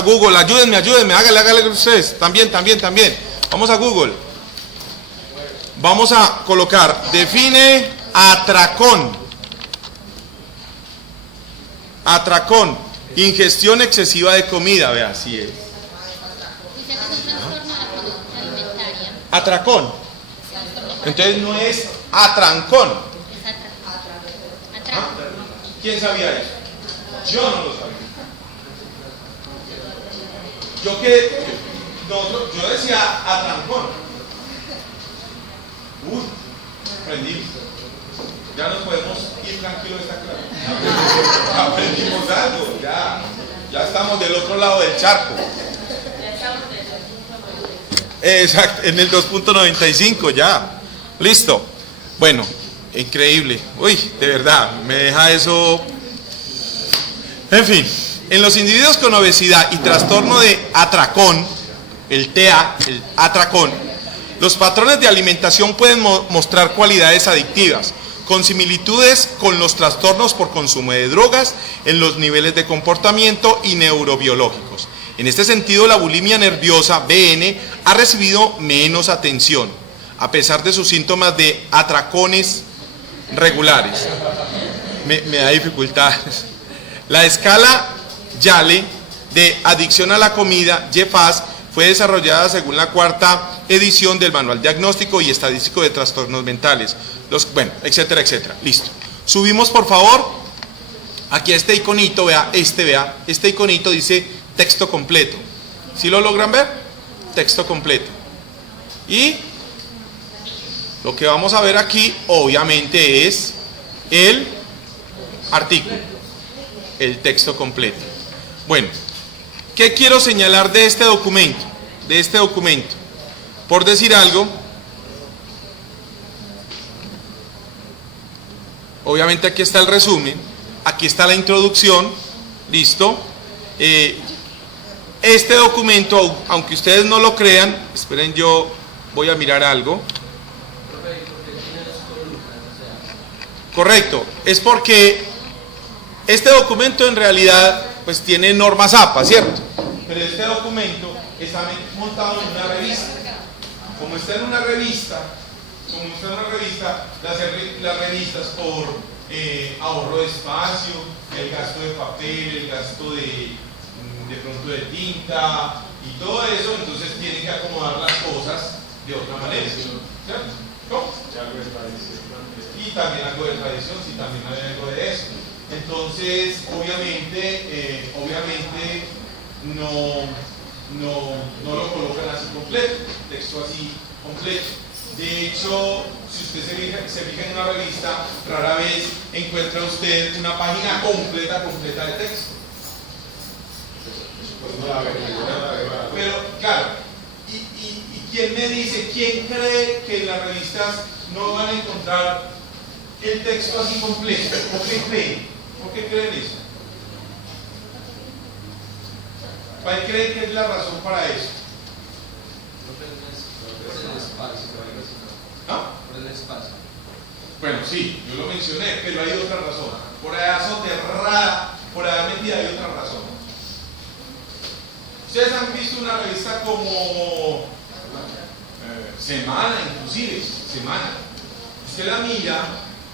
Google, ayúdenme, hágale ustedes, también. Vamos a Google. Vamos a colocar, define atracón. Atracón, ingestión excesiva de comida, vea, así es. Dice que es un trastorno de la conducta alimentaria. Atracón. Entonces no es atrancón. Es atracón. ¿Quién sabía eso? Yo no lo sabía. Yo decía atrancón. Prendí. Ya nos podemos ir tranquilos de esta clase. Aprendimos algo, ya estamos del otro lado del charco. Exacto, en el 2.95 ya. Listo. Bueno, increíble. Uy, de verdad, me deja eso. En fin, en los individuos con obesidad y trastorno de atracón, el TEA, el atracón, los patrones de alimentación pueden mostrar cualidades adictivas, con similitudes con los trastornos por consumo de drogas en los niveles de comportamiento y neurobiológicos. En este sentido, la bulimia nerviosa, BN, ha recibido menos atención, a pesar de sus síntomas de atracones regulares. Me da dificultades. La escala Yale de adicción a la comida, YEFAS, fue desarrollada según la 4ª edición del Manual Diagnóstico y Estadístico de Trastornos Mentales. Bueno, etcétera, etcétera. Listo. Subimos, por favor, aquí a este iconito, este iconito dice texto completo. ¿Sí lo logran ver? Texto completo. Y lo que vamos a ver aquí, obviamente, es el artículo, el texto completo. Bueno, ¿qué quiero señalar de este documento? Por decir algo, obviamente aquí está el resumen, aquí está la introducción, listo. Este documento, aunque ustedes no lo crean, esperen, yo voy a mirar algo. Correcto, es porque este documento en realidad pues tiene normas APA, ¿cierto? Pero este documento está montado en una revista. Como está en una revista, las revistas por ahorro de espacio, el gasto de papel, el gasto de pronto de tinta y todo eso, entonces tienen que acomodar las cosas de otra manera, ¿cierto? ¿Cómo? Y también algo de tradición, sí, también hay algo de eso. Entonces, obviamente no lo colocan así completo, texto así completo. De hecho, si usted se fija en una revista, rara vez encuentra usted una página completa de texto. Pero, claro, ¿y quién me dice, quién cree que en las revistas no van a encontrar el texto así completo? ¿Por qué creen? ¿Por qué creen eso? ¿Cuál creen que es la razón para eso? ¿Ah? Por el espacio. Bueno, sí, yo lo mencioné, pero hay otra razón. Por allá soterrada, por allá metida hay otra razón. Ustedes han visto una revista como Semana, inclusive, Semana. Usted la mira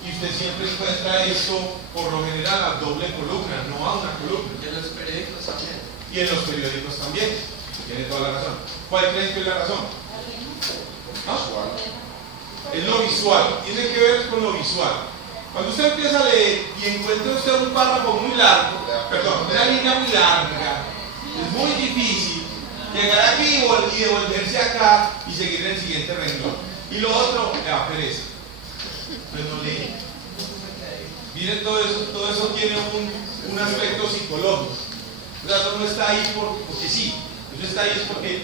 y usted siempre encuentra esto, por lo general, a doble columna, no a una columna. Y en los periódicos también. Y en los periódicos también. Tiene toda la razón. ¿Cuál creen que es la razón? ¿Ah? Es lo visual. Tiene que ver con lo visual. Cuando usted empieza a leer y encuentra usted un párrafo muy largo, perdón, una línea muy larga, es muy difícil llegar aquí y devolverse acá y seguir en el siguiente renglón. Y lo otro, le da pereza. Pues no lee. Miren, todo eso tiene un aspecto psicológico. O sea, eso no está ahí porque sí. Eso está ahí es porque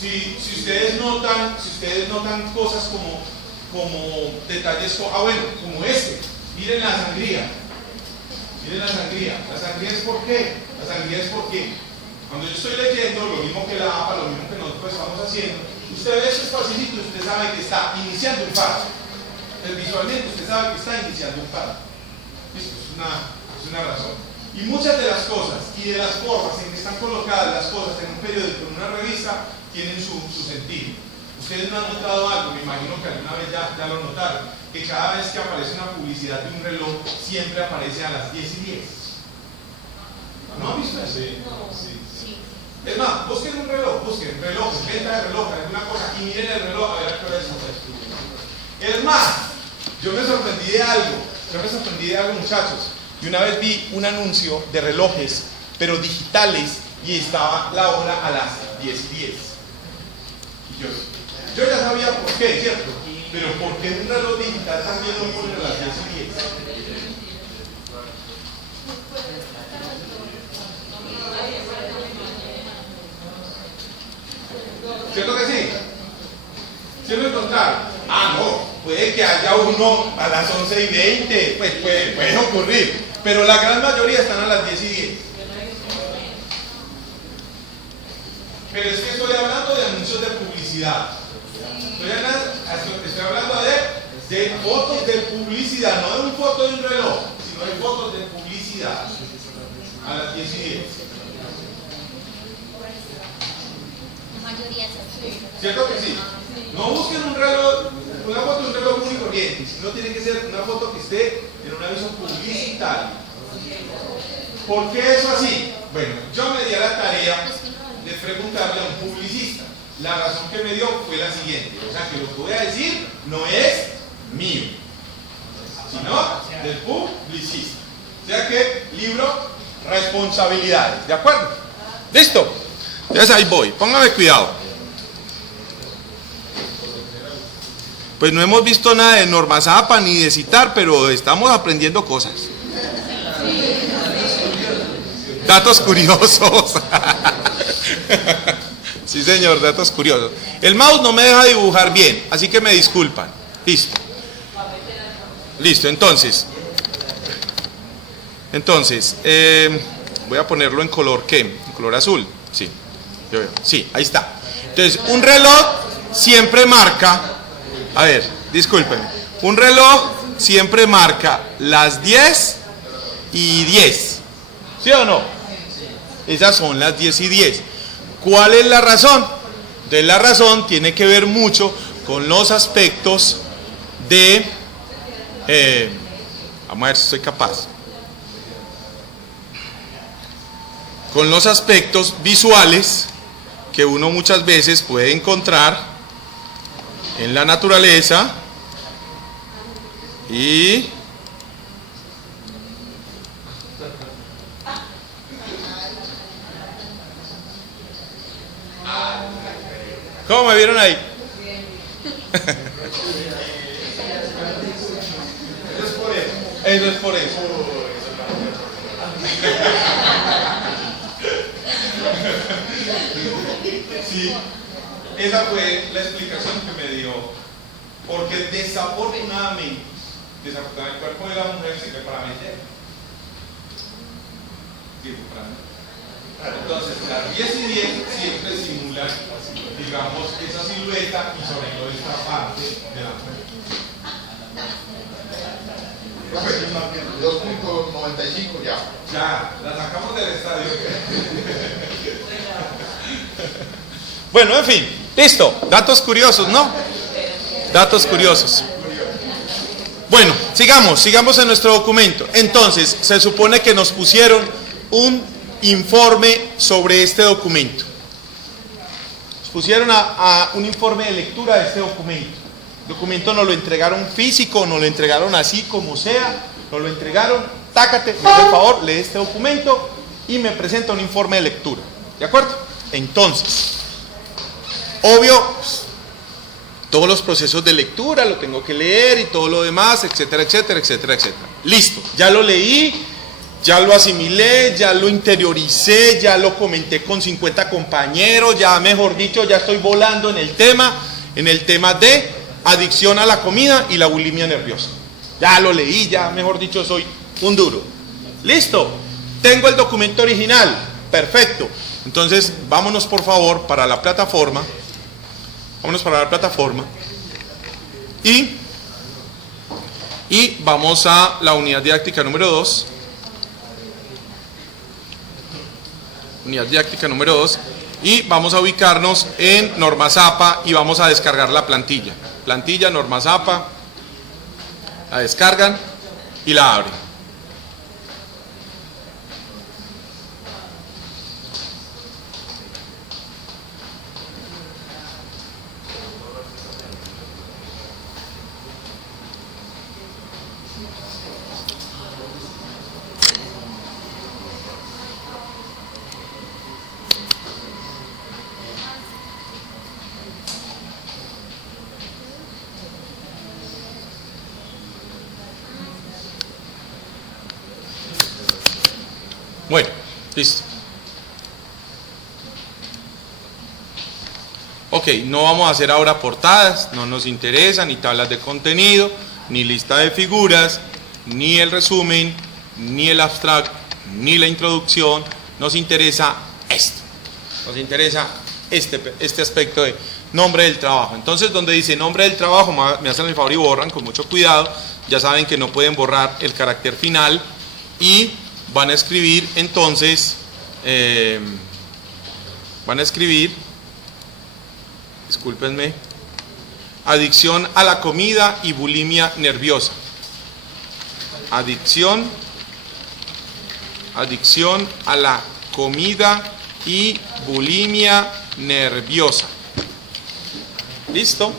si ustedes notan cosas como detalles, como este. Miren la sangría. La sangría es por qué. La sangría es porque cuando yo estoy leyendo, lo mismo que la APA, lo mismo que nosotros estamos haciendo, usted ve ese espacito y usted sabe que está iniciando un párrafo. Visualmente usted sabe que está iniciando un párrafo. Esto es una razón. Y muchas de las cosas y de las formas en que están colocadas las cosas en un periódico, en una revista, tienen su sentido. Ustedes no han notado algo, me imagino que alguna vez ya lo notaron, que cada vez que aparece una publicidad de un reloj, siempre aparece a las 10:10. ¿No han visto eso? Sí. Es más, busquen un reloj, venta de reloj, alguna cosa, y miren el reloj a ver a qué hora es. Es más, yo me sorprendí de algo, muchachos. Y una vez vi un anuncio de relojes, pero digitales, y estaba la hora a las 10:10. Y yo ya sabía por qué, ¿cierto? Pero ¿por qué un reloj digital también lo ponen a las 10 y 10? ¿Cierto que sí? ¿Sí lo encontraron? Ah, no, puede que haya uno a las 11:20, pues puede ocurrir, pero la gran mayoría están a las 10 y 10. Pero es que estoy hablando de anuncios de publicidad. Estoy hablando de fotos de publicidad, no de una foto de un reloj, sino de fotos de publicidad a las 10 y 10. La mayoría es así. ¿Cierto que sí? No busquen un reloj, una foto de un reloj muy corriente, sino tiene que ser una foto que esté en un aviso publicitario. ¿Por qué eso así? Bueno, yo me di a la tarea de preguntarle a un publicista. La razón que me dio fue la siguiente, o sea que lo que voy a decir no es mío, sino del publicista. O sea que libro responsabilidades, ¿de acuerdo? ¿Listo? Entonces ahí voy, póngame cuidado. Pues no hemos visto nada de normas APA ni de citar, pero estamos aprendiendo cosas. Datos curiosos. Sí, señor, datos curiosos. El mouse no me deja dibujar bien, así que me disculpan. Listo. Listo, entonces. Voy a ponerlo en color ¿qué? En color azul. Sí, yo veo. Sí, ahí está. Entonces, un reloj siempre marca. A ver, discúlpenme. Un reloj siempre marca las 10 y 10. ¿Sí o no? Esas son las 10 y 10. ¿Cuál es la razón? Entonces la razón tiene que ver mucho con los aspectos de... vamos a ver si soy capaz. Con los aspectos visuales que uno muchas veces puede encontrar en la naturaleza y... ¿Cómo me vieron ahí? Eso es por eso. Sí, esa fue la explicación que me dio. Porque desafortunadamente el cuerpo de la mujer sirve para meter. Sirve para meter. Entonces, las 10 y 10 siempre simulan, digamos, esa silueta y sobre todo esta parte de la mujer. 2.95 ya. Ya, la sacamos del estadio. Bueno, en fin, listo. Datos curiosos, ¿no? Datos curiosos. Bueno, sigamos en nuestro documento. Entonces, se supone que nos pusieron un informe sobre este documento. Nos pusieron a un informe de lectura de este documento. El documento nos lo entregaron físico, nos lo entregaron así como sea, nos lo entregaron, tácate, me hace el favor, lee este documento y me presenta un informe de lectura. ¿De acuerdo? Entonces, obvio, todos los procesos de lectura lo tengo que leer y todo lo demás, etcétera, etcétera, etcétera, etcétera. Listo, ya lo leí, ya lo asimilé, ya lo interioricé, ya lo comenté con 50 compañeros, ya mejor dicho, ya estoy volando en el tema de adicción a la comida y la bulimia nerviosa. Ya lo leí, ya mejor dicho soy un duro. Listo, tengo el documento original, perfecto. Entonces vámonos por favor para la plataforma. Y vamos a la unidad didáctica número 2. Unidad didáctica número 2. Y vamos a ubicarnos en Normas APA y vamos a descargar la plantilla. Plantilla, Normas APA. La descargan y la abren. Listo. Ok, no vamos a hacer ahora portadas, no nos interesa, ni tablas de contenido, ni lista de figuras, ni el resumen, ni el abstract, ni la introducción. Nos interesa esto. Nos interesa este aspecto de nombre del trabajo. Entonces, donde dice nombre del trabajo, me hacen el favor y borran con mucho cuidado. Ya saben que no pueden borrar el carácter final y van a escribir entonces, discúlpenme, adicción a la comida y bulimia nerviosa. Adicción a la comida y bulimia nerviosa. ¿Listo?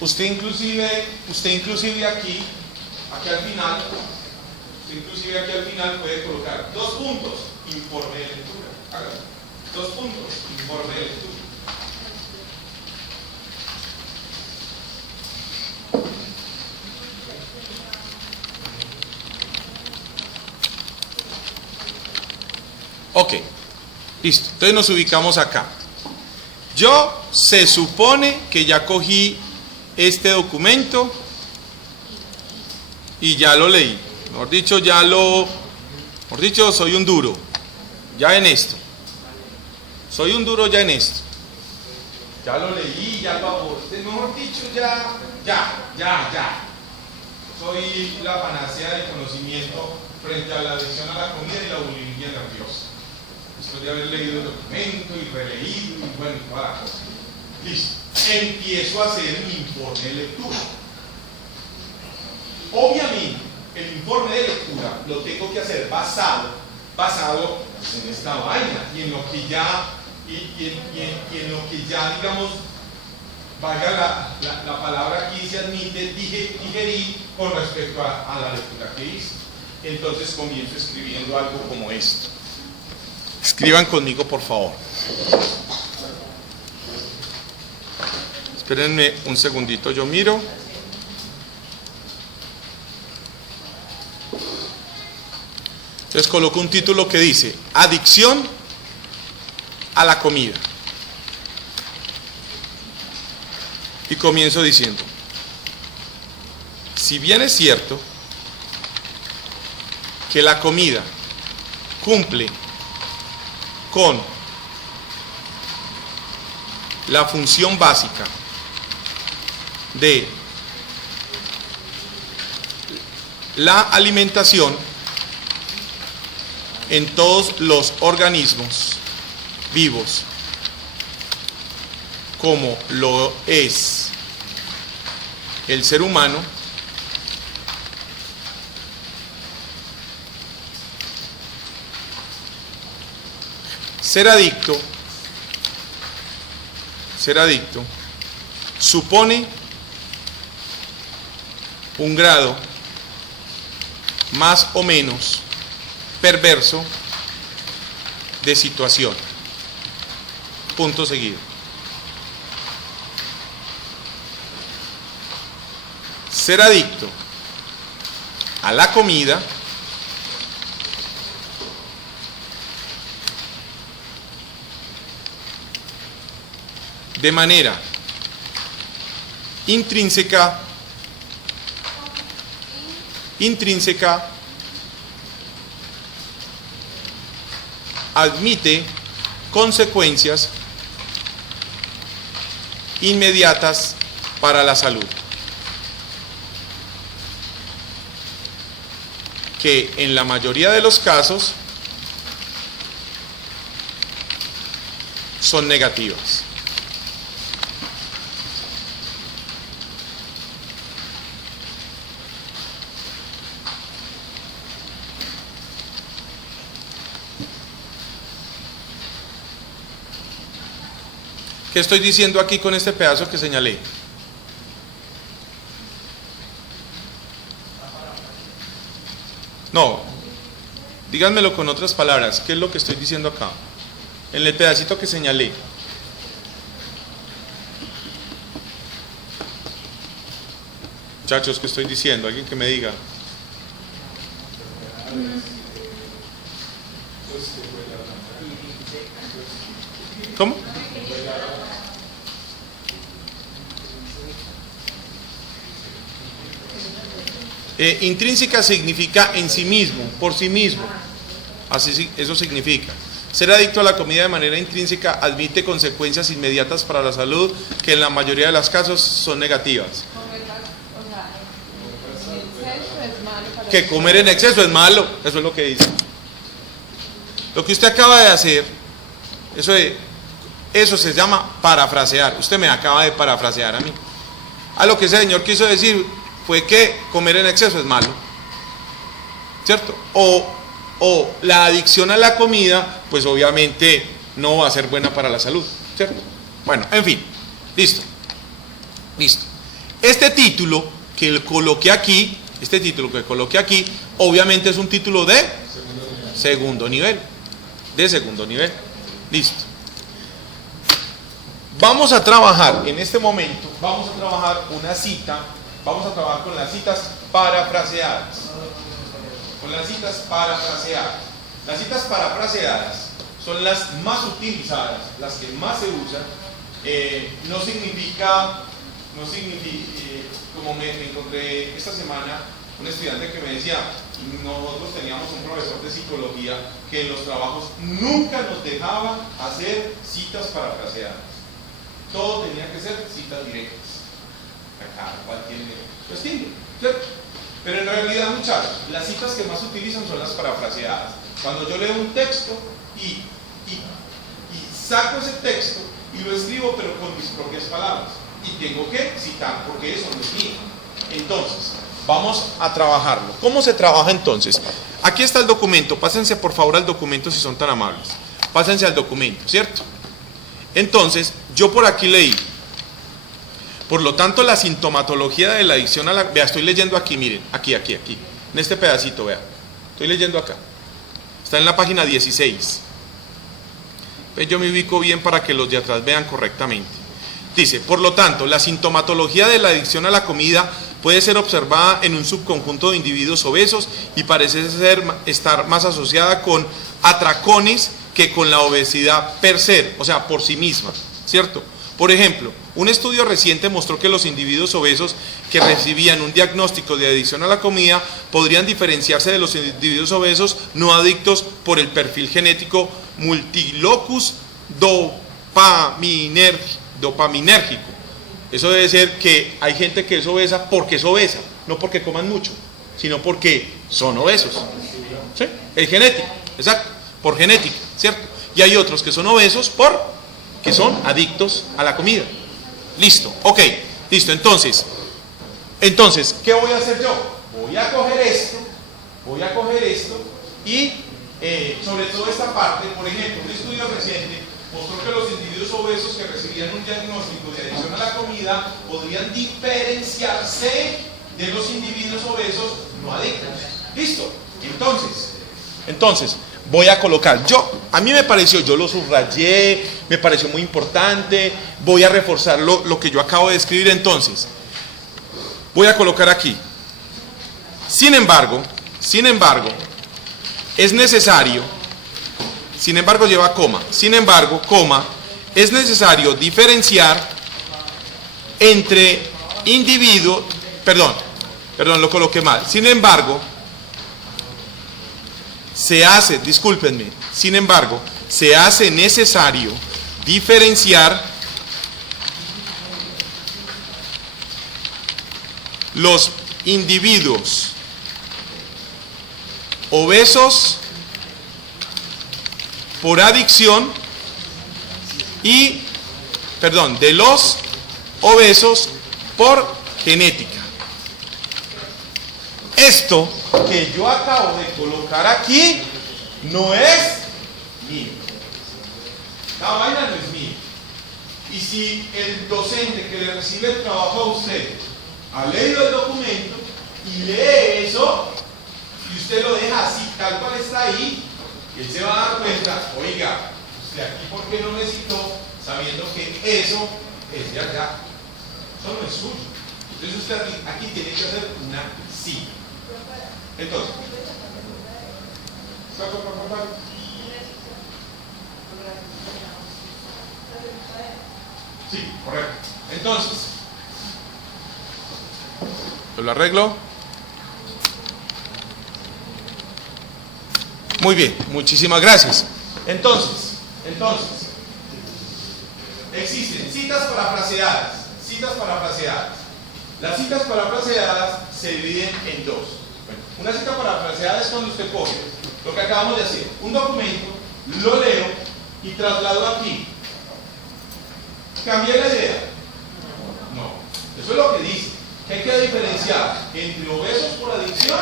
Usted inclusive aquí al final puede colocar 2 puntos, informe de lectura. Hágalo. 2 puntos, informe de lectura. Ok, listo. Entonces nos ubicamos acá. Yo se supone que ya cogí este documento y ya lo leí. Mejor dicho, soy un duro ya en esto. Soy un duro ya en esto. Ya lo leí, ya lo abordé. Mejor dicho, ya. Soy la panacea del conocimiento frente a la adicción a la comida y la bulimia nerviosa. Después de haber leído el documento y releído y bueno, toda la cosa. Listo. Empiezo a hacer mi informe de lectura. Obviamente, el informe de lectura lo tengo que hacer basado en esta vaina y en lo que ya, digamos, valga la palabra aquí se admite, digerir con respecto a la lectura que hice. Entonces comienzo escribiendo algo como esto. Escriban conmigo, por favor. Espérenme un segundito, yo miro. Entonces coloco un título que dice adicción a la comida. Y comienzo diciendo, si bien es cierto que la comida cumple con la función básica de la alimentación en todos los organismos vivos, como lo es el ser humano, ser adicto supone un grado más o menos perverso de situación. Punto seguido. Ser adicto a la comida de manera intrínseca admite consecuencias inmediatas para la salud, que en la mayoría de los casos son negativas. ¿Qué estoy diciendo aquí con este pedazo que señalé? No, díganmelo con otras palabras. ¿Qué es lo que estoy diciendo acá? En el pedacito que señalé. Muchachos, ¿qué estoy diciendo? Alguien que me diga. ¿Cómo? Intrínseca significa en sí mismo, por sí mismo. Así eso significa. Ser adicto a la comida de manera intrínseca admite consecuencias inmediatas para la salud que en la mayoría de los casos son negativas. Que comer en exceso es malo, eso es lo que dice. Lo que usted acaba de hacer, eso se llama parafrasear. Usted me acaba de parafrasear a mí. A lo que ese señor quiso decir fue que comer en exceso es malo, ¿cierto? O la adicción a la comida, pues obviamente no va a ser buena para la salud, ¿cierto? Bueno, en fin, listo. Este título que coloqué aquí, obviamente es un título de segundo nivel. Listo. Vamos a trabajar en este momento, vamos a trabajar con las citas parafraseadas. Las citas parafraseadas son las más utilizadas, las que más se usan. No significa, como me encontré esta semana un estudiante que me decía, nosotros teníamos un profesor de psicología que en los trabajos nunca nos dejaba hacer citas parafraseadas. Todo tenía que ser citas directas. Acá, cual tiene su estilo, ¿cierto? Pero en realidad, muchachos, las citas que más se utilizan son las parafraseadas. Cuando yo leo un texto y saco ese texto y lo escribo, pero con mis propias palabras. Y tengo que citar, porque eso no es mío. Entonces, vamos a trabajarlo. ¿Cómo se trabaja entonces? Aquí está el documento. Pásense por favor al documento si son tan amables. Pásense al documento, ¿cierto? Entonces, yo por aquí leí. Por lo tanto, la sintomatología de la adicción a la... Vea, estoy leyendo aquí, miren, aquí, en este pedacito, vea. Estoy leyendo acá. Está en la página 16. Yo me ubico bien para que los de atrás vean correctamente. Dice, por lo tanto, la sintomatología de la adicción a la comida puede ser observada en un subconjunto de individuos obesos y parece estar más asociada con atracones que con la obesidad per se, o sea, por sí misma, ¿cierto? Por ejemplo, un estudio reciente mostró que los individuos obesos que recibían un diagnóstico de adicción a la comida podrían diferenciarse de los individuos obesos no adictos por el perfil genético multilocus dopaminérgico. Eso debe ser que hay gente que es obesa porque es obesa, no porque coman mucho, sino porque son obesos. ¿Sí? Es genético, exacto, por genética, ¿cierto? Y hay otros que son obesos que son adictos a la comida. Listo, ok, listo. Entonces, ¿qué voy a hacer yo? Voy a coger esto y sobre todo esta parte, por ejemplo, un estudio reciente mostró que los individuos obesos que recibían un diagnóstico de adicción a la comida podrían diferenciarse de los individuos obesos no adictos. Listo. Entonces, voy a colocar, a mí me pareció, yo lo subrayé, me pareció muy importante, voy a reforzar lo que yo acabo de escribir. Entonces, voy a colocar aquí, sin embargo, es necesario, sin embargo lleva coma, es necesario diferenciar entre individuos, perdón, lo coloqué mal, sin embargo, se hace necesario diferenciar los individuos obesos por adicción de los obesos por genética. Esto que yo acabo de colocar aquí no es mío. La vaina no es mía. Y si el docente que le recibe el trabajo a usted ha leído el documento y lee eso, y usted lo deja así, tal cual está ahí, él se va a dar cuenta, oiga, usted aquí por qué no me citó, sabiendo que eso es de acá. Eso no es suyo. Entonces usted aquí tiene que hacer una cita. Entonces, Sí, correcto. Entonces, ¿yo lo arreglo? Muy bien, muchísimas gracias. Entonces, existen citas parafraseadas. Las citas parafraseadas se dividen en dos. Bueno, una cita parafraseada es cuando usted coge lo que acabamos de hacer, un documento, lo leo y traslado aquí. ¿Cambié la idea? No. Eso es lo que dice, que hay que diferenciar entre obesos por adicción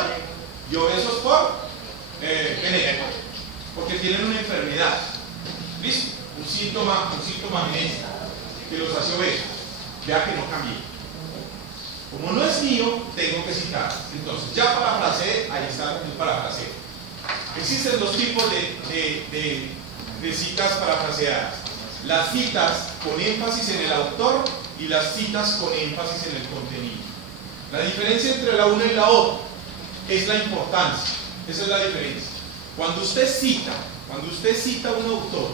y obesos por genética, porque tienen una enfermedad. ¿Listo? Un síntoma genético que los hace obesos. Vea que no cambié. Como no es mío, tengo que citar. Entonces, ya parafraseé, ahí está el parafraseo. Existen dos tipos de citas parafraseadas. Las citas con énfasis en el autor y las citas con énfasis en el contenido. La diferencia entre la una y la otra es la importancia. Esa es la diferencia. Cuando usted cita a un autor,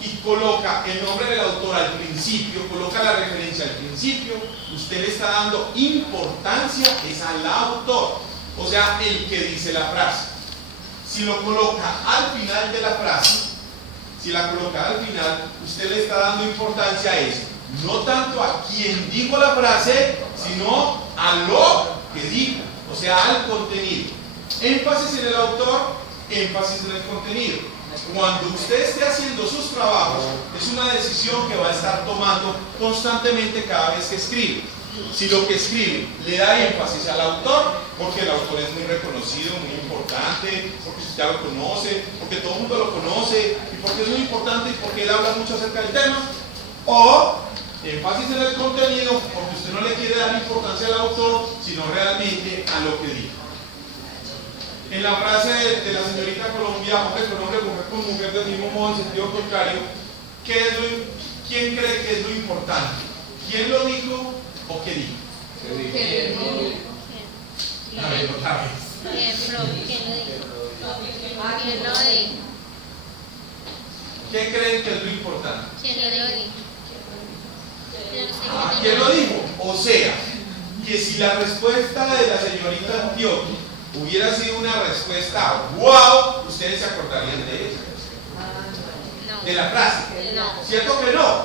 y coloca el nombre del autor al principio, coloca la referencia al principio, usted le está dando importancia es al autor, o sea, el que dice la frase. Si lo coloca al final de la frase, usted le está dando importancia a eso, no tanto a quien dijo la frase, sino a lo que dijo, o sea, al contenido. Énfasis en el autor, énfasis en el contenido. Cuando usted esté haciendo sus trabajos, es una decisión que va a estar tomando constantemente cada vez que escribe. Si lo que escribe le da énfasis al autor, porque el autor es muy reconocido, muy importante, porque usted ya lo conoce, porque todo el mundo lo conoce, y porque es muy importante y porque él habla mucho acerca del tema, o énfasis en el contenido, porque usted no le quiere dar importancia al autor, sino realmente a lo que dijo. En la frase de la señorita Colombia, hombre con hombre, mujer con mujer, del mismo modo, en sentido contrario, ¿quién cree que es lo importante? ¿Quién lo dijo o qué dijo? ¿Quién lo dijo? A ver, otra vez. ¿Qué creen que es lo importante? ¿Quién lo dijo? O sea, que si la respuesta de la señorita Antioquia hubiera sido una respuesta wow, ustedes se acordarían de ella, de la frase. ¿Cierto que no?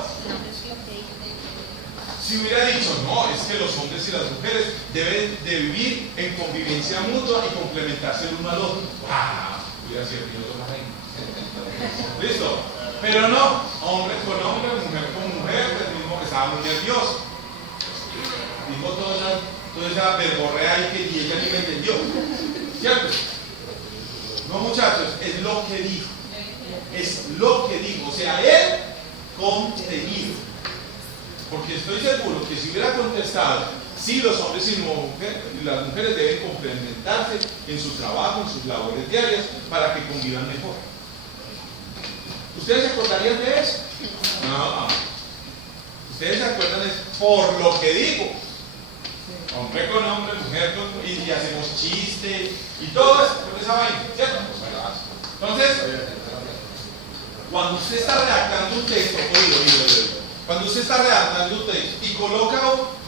Si hubiera dicho, no, es que los hombres y las mujeres deben de vivir en convivencia mutua y complementarse el uno al otro, wow, hubiera sido ¿listo? Pero no, hombre con hombre, mujer con mujer, el mismo que estaba muy nervioso. Dijo toda esa verborrea ahí que ni ella ni me entendió. ¿Cierto? No, muchachos, es lo que dijo. Es lo que dijo. O sea, el contenido. Porque estoy seguro que si hubiera contestado, sí, los hombres y las mujeres deben complementarse en su trabajo, en sus labores diarias, para que convivan mejor. ¿Ustedes se acordarían de eso? No. Ustedes se acuerdan de eso por lo que dijo. Hombre con hombre, mujer con mujer, y hacemos chiste y todo eso, con esa vaina, ¿cierto? Entonces, cuando usted está redactando un texto, cuando usted está redactando un texto y coloca,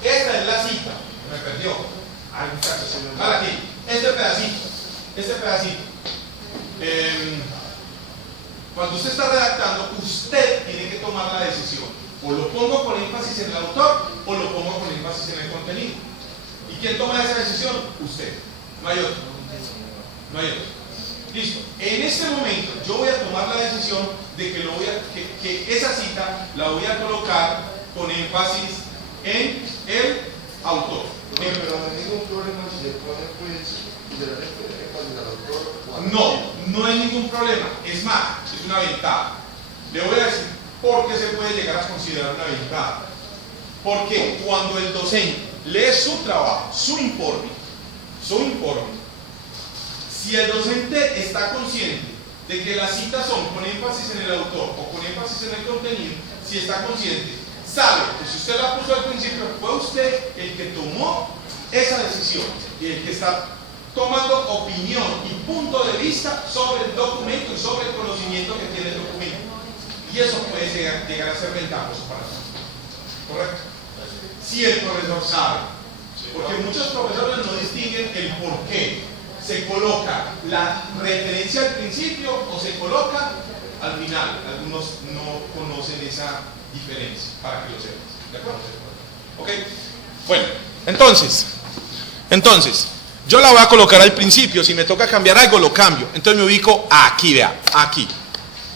esta es la cita, me perdió, ay muchachos, para aquí, este pedacito, cuando usted está redactando, usted tiene que tomar la decisión, o lo pongo con énfasis en el autor, o lo pongo con énfasis en el contenido. ¿Y quién toma esa decisión? Usted. No hay otro. Listo. En este momento yo voy a tomar la decisión de que esa cita la voy a colocar con énfasis en el autor. Pero no hay ningún problema si se pone pues de la énfasis al autor. No hay ningún problema. Es más, es una ventaja. Le voy a decir por qué se puede llegar a considerar una ventaja. Porque cuando el docente lee su trabajo, su informe, si el docente está consciente de que las citas son con énfasis en el autor o con énfasis en el contenido, si está consciente, sabe que si usted la puso al principio, fue usted el que tomó esa decisión y el que está tomando opinión y punto de vista sobre el documento y sobre el conocimiento que tiene el documento. Y eso puede llegar a ser ventajoso para nosotros. ¿Correcto? Si el profesor sabe, porque muchos profesores no distinguen el por qué se coloca la referencia al principio o se coloca al final. Algunos no conocen esa diferencia, para que lo sepas. ¿De acuerdo? ¿Ok? Bueno, entonces, yo la voy a colocar al principio. Si me toca cambiar algo, lo cambio. Entonces me ubico aquí, vea, aquí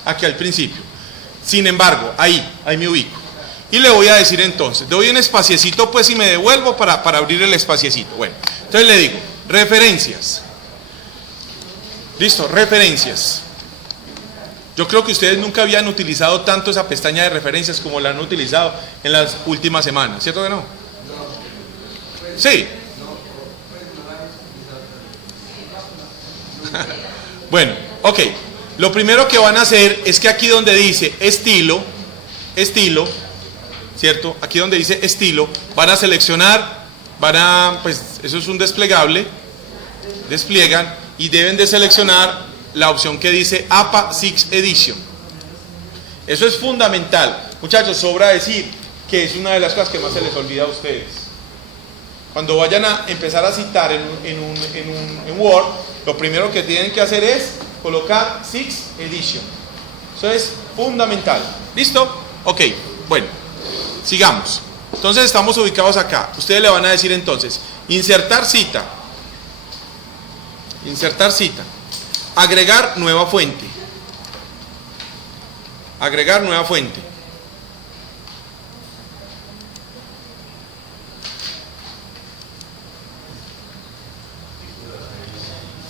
al principio. Sin embargo, ahí me ubico. Y le voy a decir entonces, doy un espaciecito pues y me devuelvo para abrir el espaciecito. Bueno, entonces le digo, referencias. Listo, referencias. Yo creo que ustedes nunca habían utilizado tanto esa pestaña de referencias como la han utilizado en las últimas semanas, ¿cierto que no? Sí. Bueno, ok. Lo primero que van a hacer es que aquí donde dice estilo, ¿cierto? Aquí donde dice estilo, van a seleccionar, pues eso es un desplegable, despliegan y deben de seleccionar la opción que dice APA 6 Edition. Eso es fundamental. Muchachos, sobra decir que es una de las cosas que más se les olvida a ustedes. Cuando vayan a empezar a citar en Word, lo primero que tienen que hacer es colocar 6 Edition. Eso es fundamental. ¿Listo? Ok, bueno, sigamos. Entonces estamos ubicados acá. Ustedes le van a decir entonces, insertar cita, agregar nueva fuente,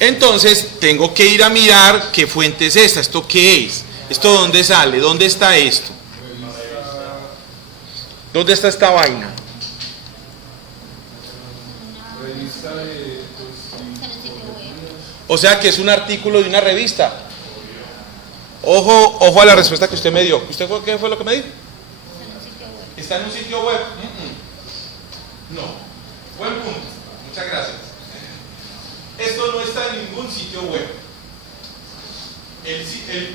Entonces tengo que ir a mirar qué fuente es esta, esto qué es, esto dónde sale, dónde está esto, dónde está esta vaina. O sea que es un artículo de una revista. Ojo a la respuesta que usted me dio. ¿Usted qué fue lo que me dijo? ¿Está en un sitio web? No. Buen punto. Muchas gracias. Esto no está en ningún sitio web. El que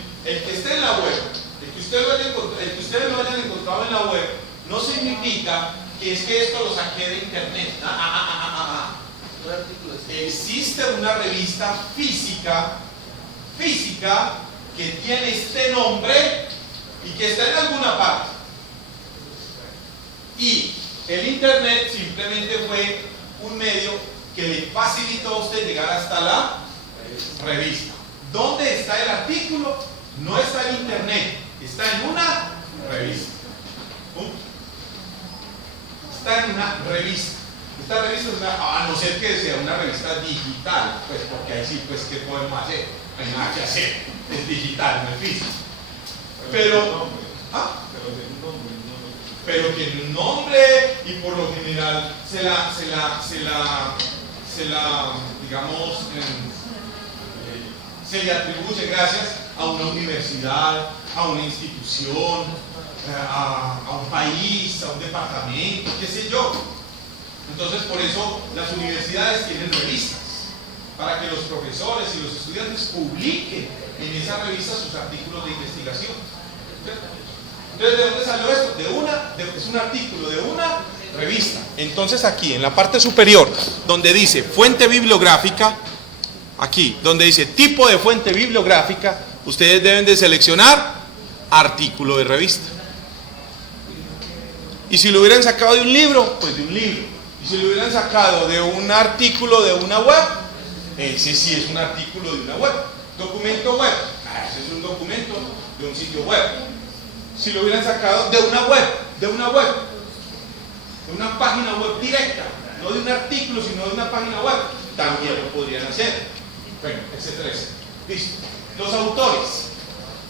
esté en la web, el que ustedes lo hayan encontrado en la web, no significa que es que esto lo saqué de internet. Existe una revista física que tiene este nombre y que está en alguna parte. Y el internet simplemente fue un medio que le facilitó a usted llegar hasta la revista. ¿Dónde está el artículo? No está en internet, está en una revista. Está en una revista. Esta revista es a no ser que sea una revista digital, pues porque ahí sí, pues ¿qué podemos hacer? No hay nada que hacer, es digital, no es físico. Pero tiene un nombre y por lo general se le atribuye gracias a una universidad, a una institución, a un país, a un departamento, qué sé yo. Entonces por eso las universidades tienen revistas, para que los profesores y los estudiantes publiquen en esa revista sus artículos de investigación. Entonces, ¿de dónde salió esto? Es un artículo de una revista. Entonces aquí, en la parte superior, donde dice fuente bibliográfica, aquí, donde dice tipo de fuente bibliográfica, ustedes deben de seleccionar artículo de revista. Y si lo hubieran sacado de un libro, pues de un libro. Y si lo hubieran sacado de un artículo de una web, ese sí es un artículo de una web. Documento web, ese es un documento de un sitio web. Si lo hubieran sacado de una página web directa, no de un artículo, sino de una página web, también lo podrían hacer. Bueno, etcétera. Listo. Los autores.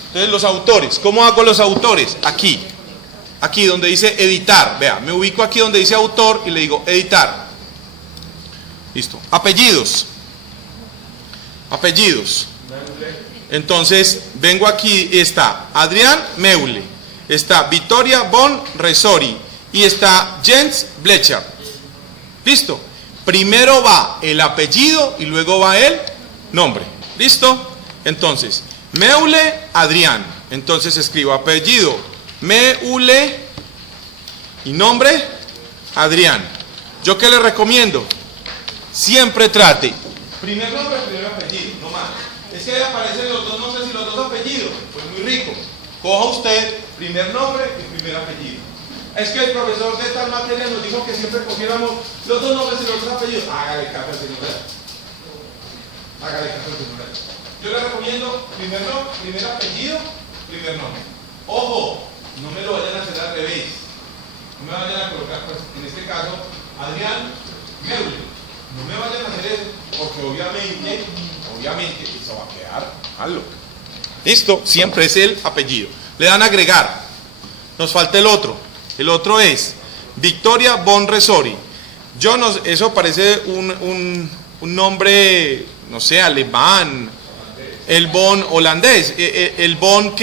Entonces, los autores. ¿Cómo hago los autores? Aquí donde dice editar. Vea, me ubico aquí donde dice autor y le digo editar. Listo. Apellidos. Entonces, vengo aquí, está Adrián Meule, está Victoria von Resori y está Jens Blecher. Listo. Primero va el apellido y luego va el nombre. ¿Listo? Entonces, Meule Adrián. Entonces escribo apellido Meule y nombre Adrián. ¿Yo qué le recomiendo? Siempre trate primer nombre, primer apellido, no más. Es que ahí aparecen los dos nombres y los dos apellidos. Pues muy rico. Coja usted primer nombre y primer apellido. Es que el profesor de tal materia nos dijo que siempre cogiéramos los dos nombres y los dos apellidos. Hágale caso al señor. Hágale caso al señor. Yo le recomiendo primer nombre, primer apellido, primer nombre. Ojo, no me lo vayan a hacer al revés. No me vayan a colocar, pues, en este caso, Adrián Meule. No me vayan a hacer eso, porque obviamente eso va a quedar malo. Listo, siempre es el apellido. Le dan a agregar. Nos falta el otro. El otro es Victoria von Resori. Yo no, eso parece un nombre, no sé, alemán. El von holandés. El von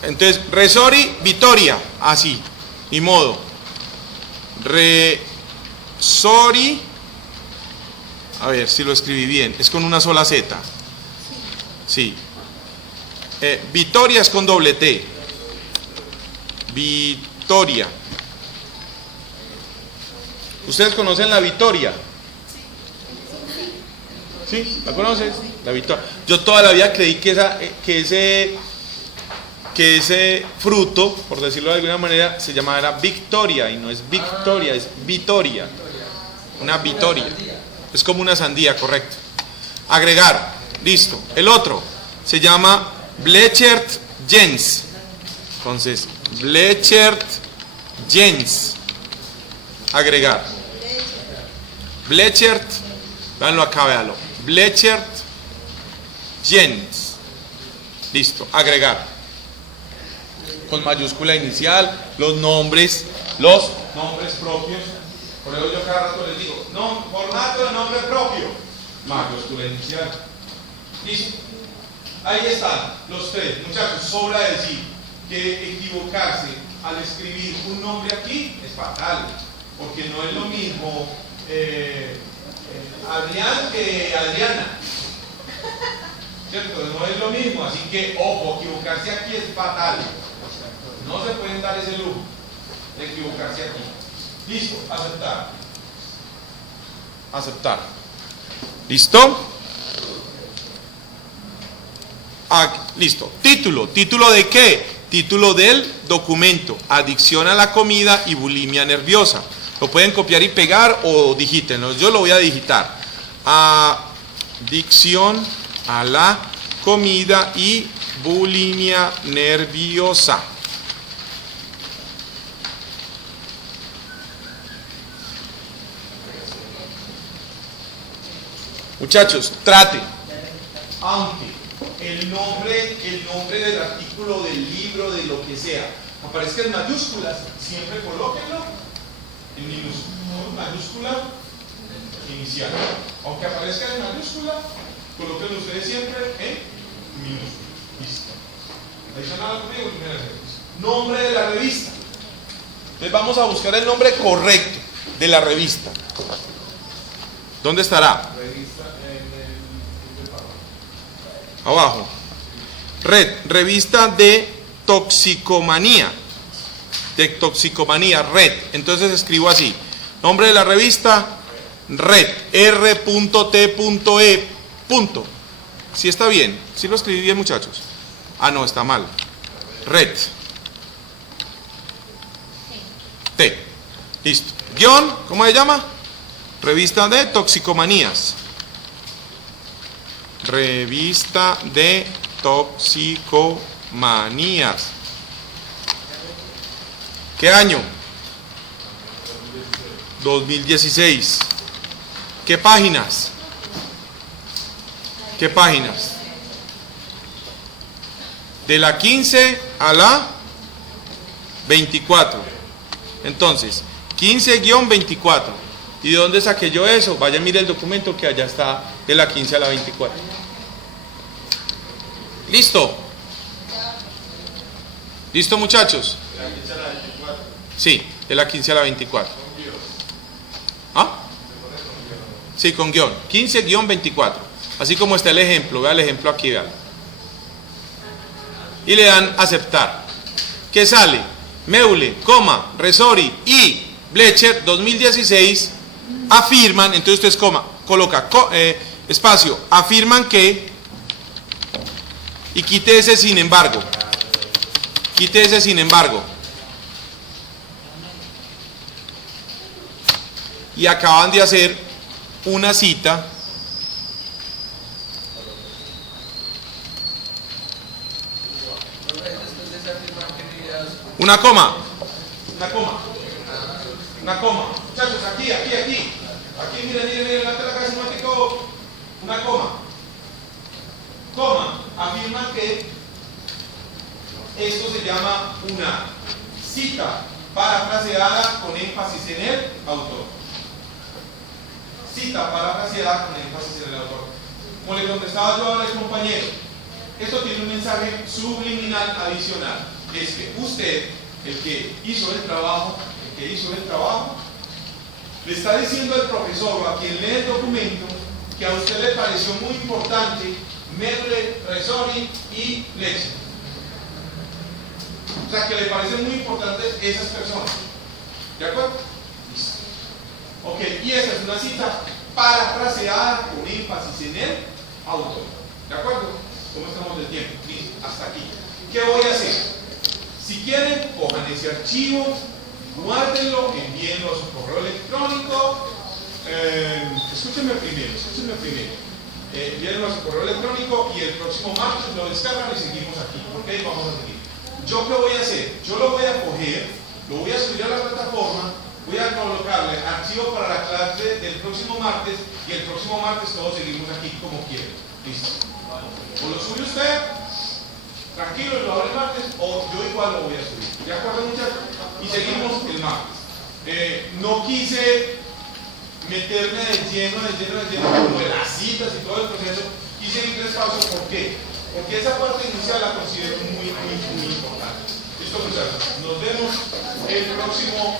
entonces, Resori, Victoria. Así, ni modo. Resori. A ver si lo escribí bien. Es con una sola Z. Sí. Victoria es con doble T. Victoria. ¿Ustedes conocen la Victoria? ¿Sí? ¿La conoces? La Victoria. Yo toda la vida creí que ese fruto, por decirlo de alguna manera, se llamaba Victoria y no es Victoria, es Vitoria. Una Vitoria. Es como una sandía, correcto. Agregar. Listo. El otro se llama Blechert Jens. Entonces, Blechert Jens. Agregar. Blechert. Véanlo acá, véanlo. Blechert Jens. Listo. Agregar. Con mayúscula inicial. Los nombres propios. Por eso yo cada rato les digo, no, formato de nombre propio. Mayúscula inicial. Listo. Ahí están los tres. Muchachos, sobra decir que equivocarse al escribir un nombre aquí es fatal, porque no es lo mismo Adrián que Adriana, ¿cierto? No es lo mismo, así que ojo, equivocarse aquí es fatal. No se pueden dar ese lujo de equivocarse aquí. Listo, aceptar. Aceptar. ¿Listo? Listo. Título. ¿Título de qué? Título del documento. Adicción a la comida y bulimia nerviosa. Lo pueden copiar y pegar o digítenlo. Yo lo voy a digitar. Adicción a la comida y bulimia nerviosa. Muchachos, traten. Aunque el nombre del artículo, del libro, de lo que sea, aparezca en mayúsculas, siempre colóquenlo en minúscula inicial. Aunque aparezca en mayúscula, colóquenlo ustedes siempre en minúscula. Listo. Adicional conmigo, primera vez. Nombre de la revista. Entonces vamos a buscar el nombre correcto de la revista. ¿Dónde estará? Abajo. Revista de toxicomanía. De toxicomanía, red. Entonces escribo así. Nombre de la revista, red. R.T.E. ¿Sí está bien? ¿Sí lo escribí bien, muchachos? Ah, no, está mal. Red. T. Listo. Guión, ¿cómo se llama? Revista de toxicomanías. Revista de toxicomanías. ¿Qué año? 2016. ¿Qué páginas? ¿Qué páginas? De la 15 a la 24. Entonces, 15-24. ¿Y de dónde saqué yo eso? Vaya, mire el documento que allá está, de la 15 a la 24. ¿Listo? ¿Listo, muchachos? Sí, de la 15 a la 24. Sí, con guión. 15-24. Así como está el ejemplo. Vea el ejemplo aquí, vean. Y le dan aceptar. ¿Qué sale? Meule, coma, Resori y Blecher 2016 afirman, entonces ustedes coloca espacio, afirman que, y quite ese sin embargo. Quite ese sin embargo. Y acaban de hacer una cita una coma, muchachos, aquí, miren, la tela casi mático, una coma, afirman que esto se llama una cita parafraseada con énfasis en el autor. Cita parafraseada con énfasis en el autor. Como le contestaba yo al compañero, esto tiene un mensaje subliminal adicional. Es que usted, el que hizo el trabajo, le está diciendo al profesor o a quien lee el documento que a usted le pareció muy importante Meule, Resori y Blecher. O sea, que le parecen muy importantes esas personas. ¿De acuerdo? Listo. Ok, y esta es una cita parafraseada con énfasis en el autor. ¿De acuerdo? ¿Cómo estamos de tiempo? Listo, hasta aquí. ¿Qué voy a hacer? Si quieren, cojan ese archivo, guárdenlo, envíenlo a su correo electrónico. Escúchenme primero. Envíenlo a su correo electrónico y el próximo martes lo descargan y seguimos aquí. ¿Ok? Vamos a seguir. ¿Yo qué voy a hacer? Yo lo voy a coger, lo voy a subir a la plataforma, voy a colocarle archivo para la clase del próximo martes y el próximo martes todos seguimos aquí como quieran. ¿Listo? O lo sube usted, tranquilo, y lo abre el martes, o yo igual lo voy a subir. ¿De acuerdo, muchachos? Y seguimos el martes. No quise meterme de lleno como de las citas y todo el proceso. Quise ir despacio. ¿Por qué? Porque esa parte inicial la considero muy importante. Listo, muchachos. Nos vemos el próximo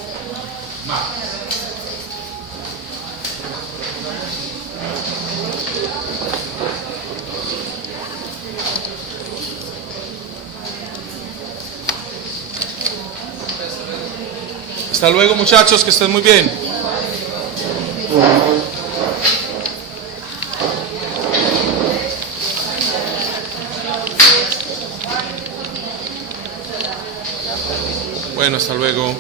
martes. Hasta luego, muchachos, que estén muy bien. Bueno, hasta luego.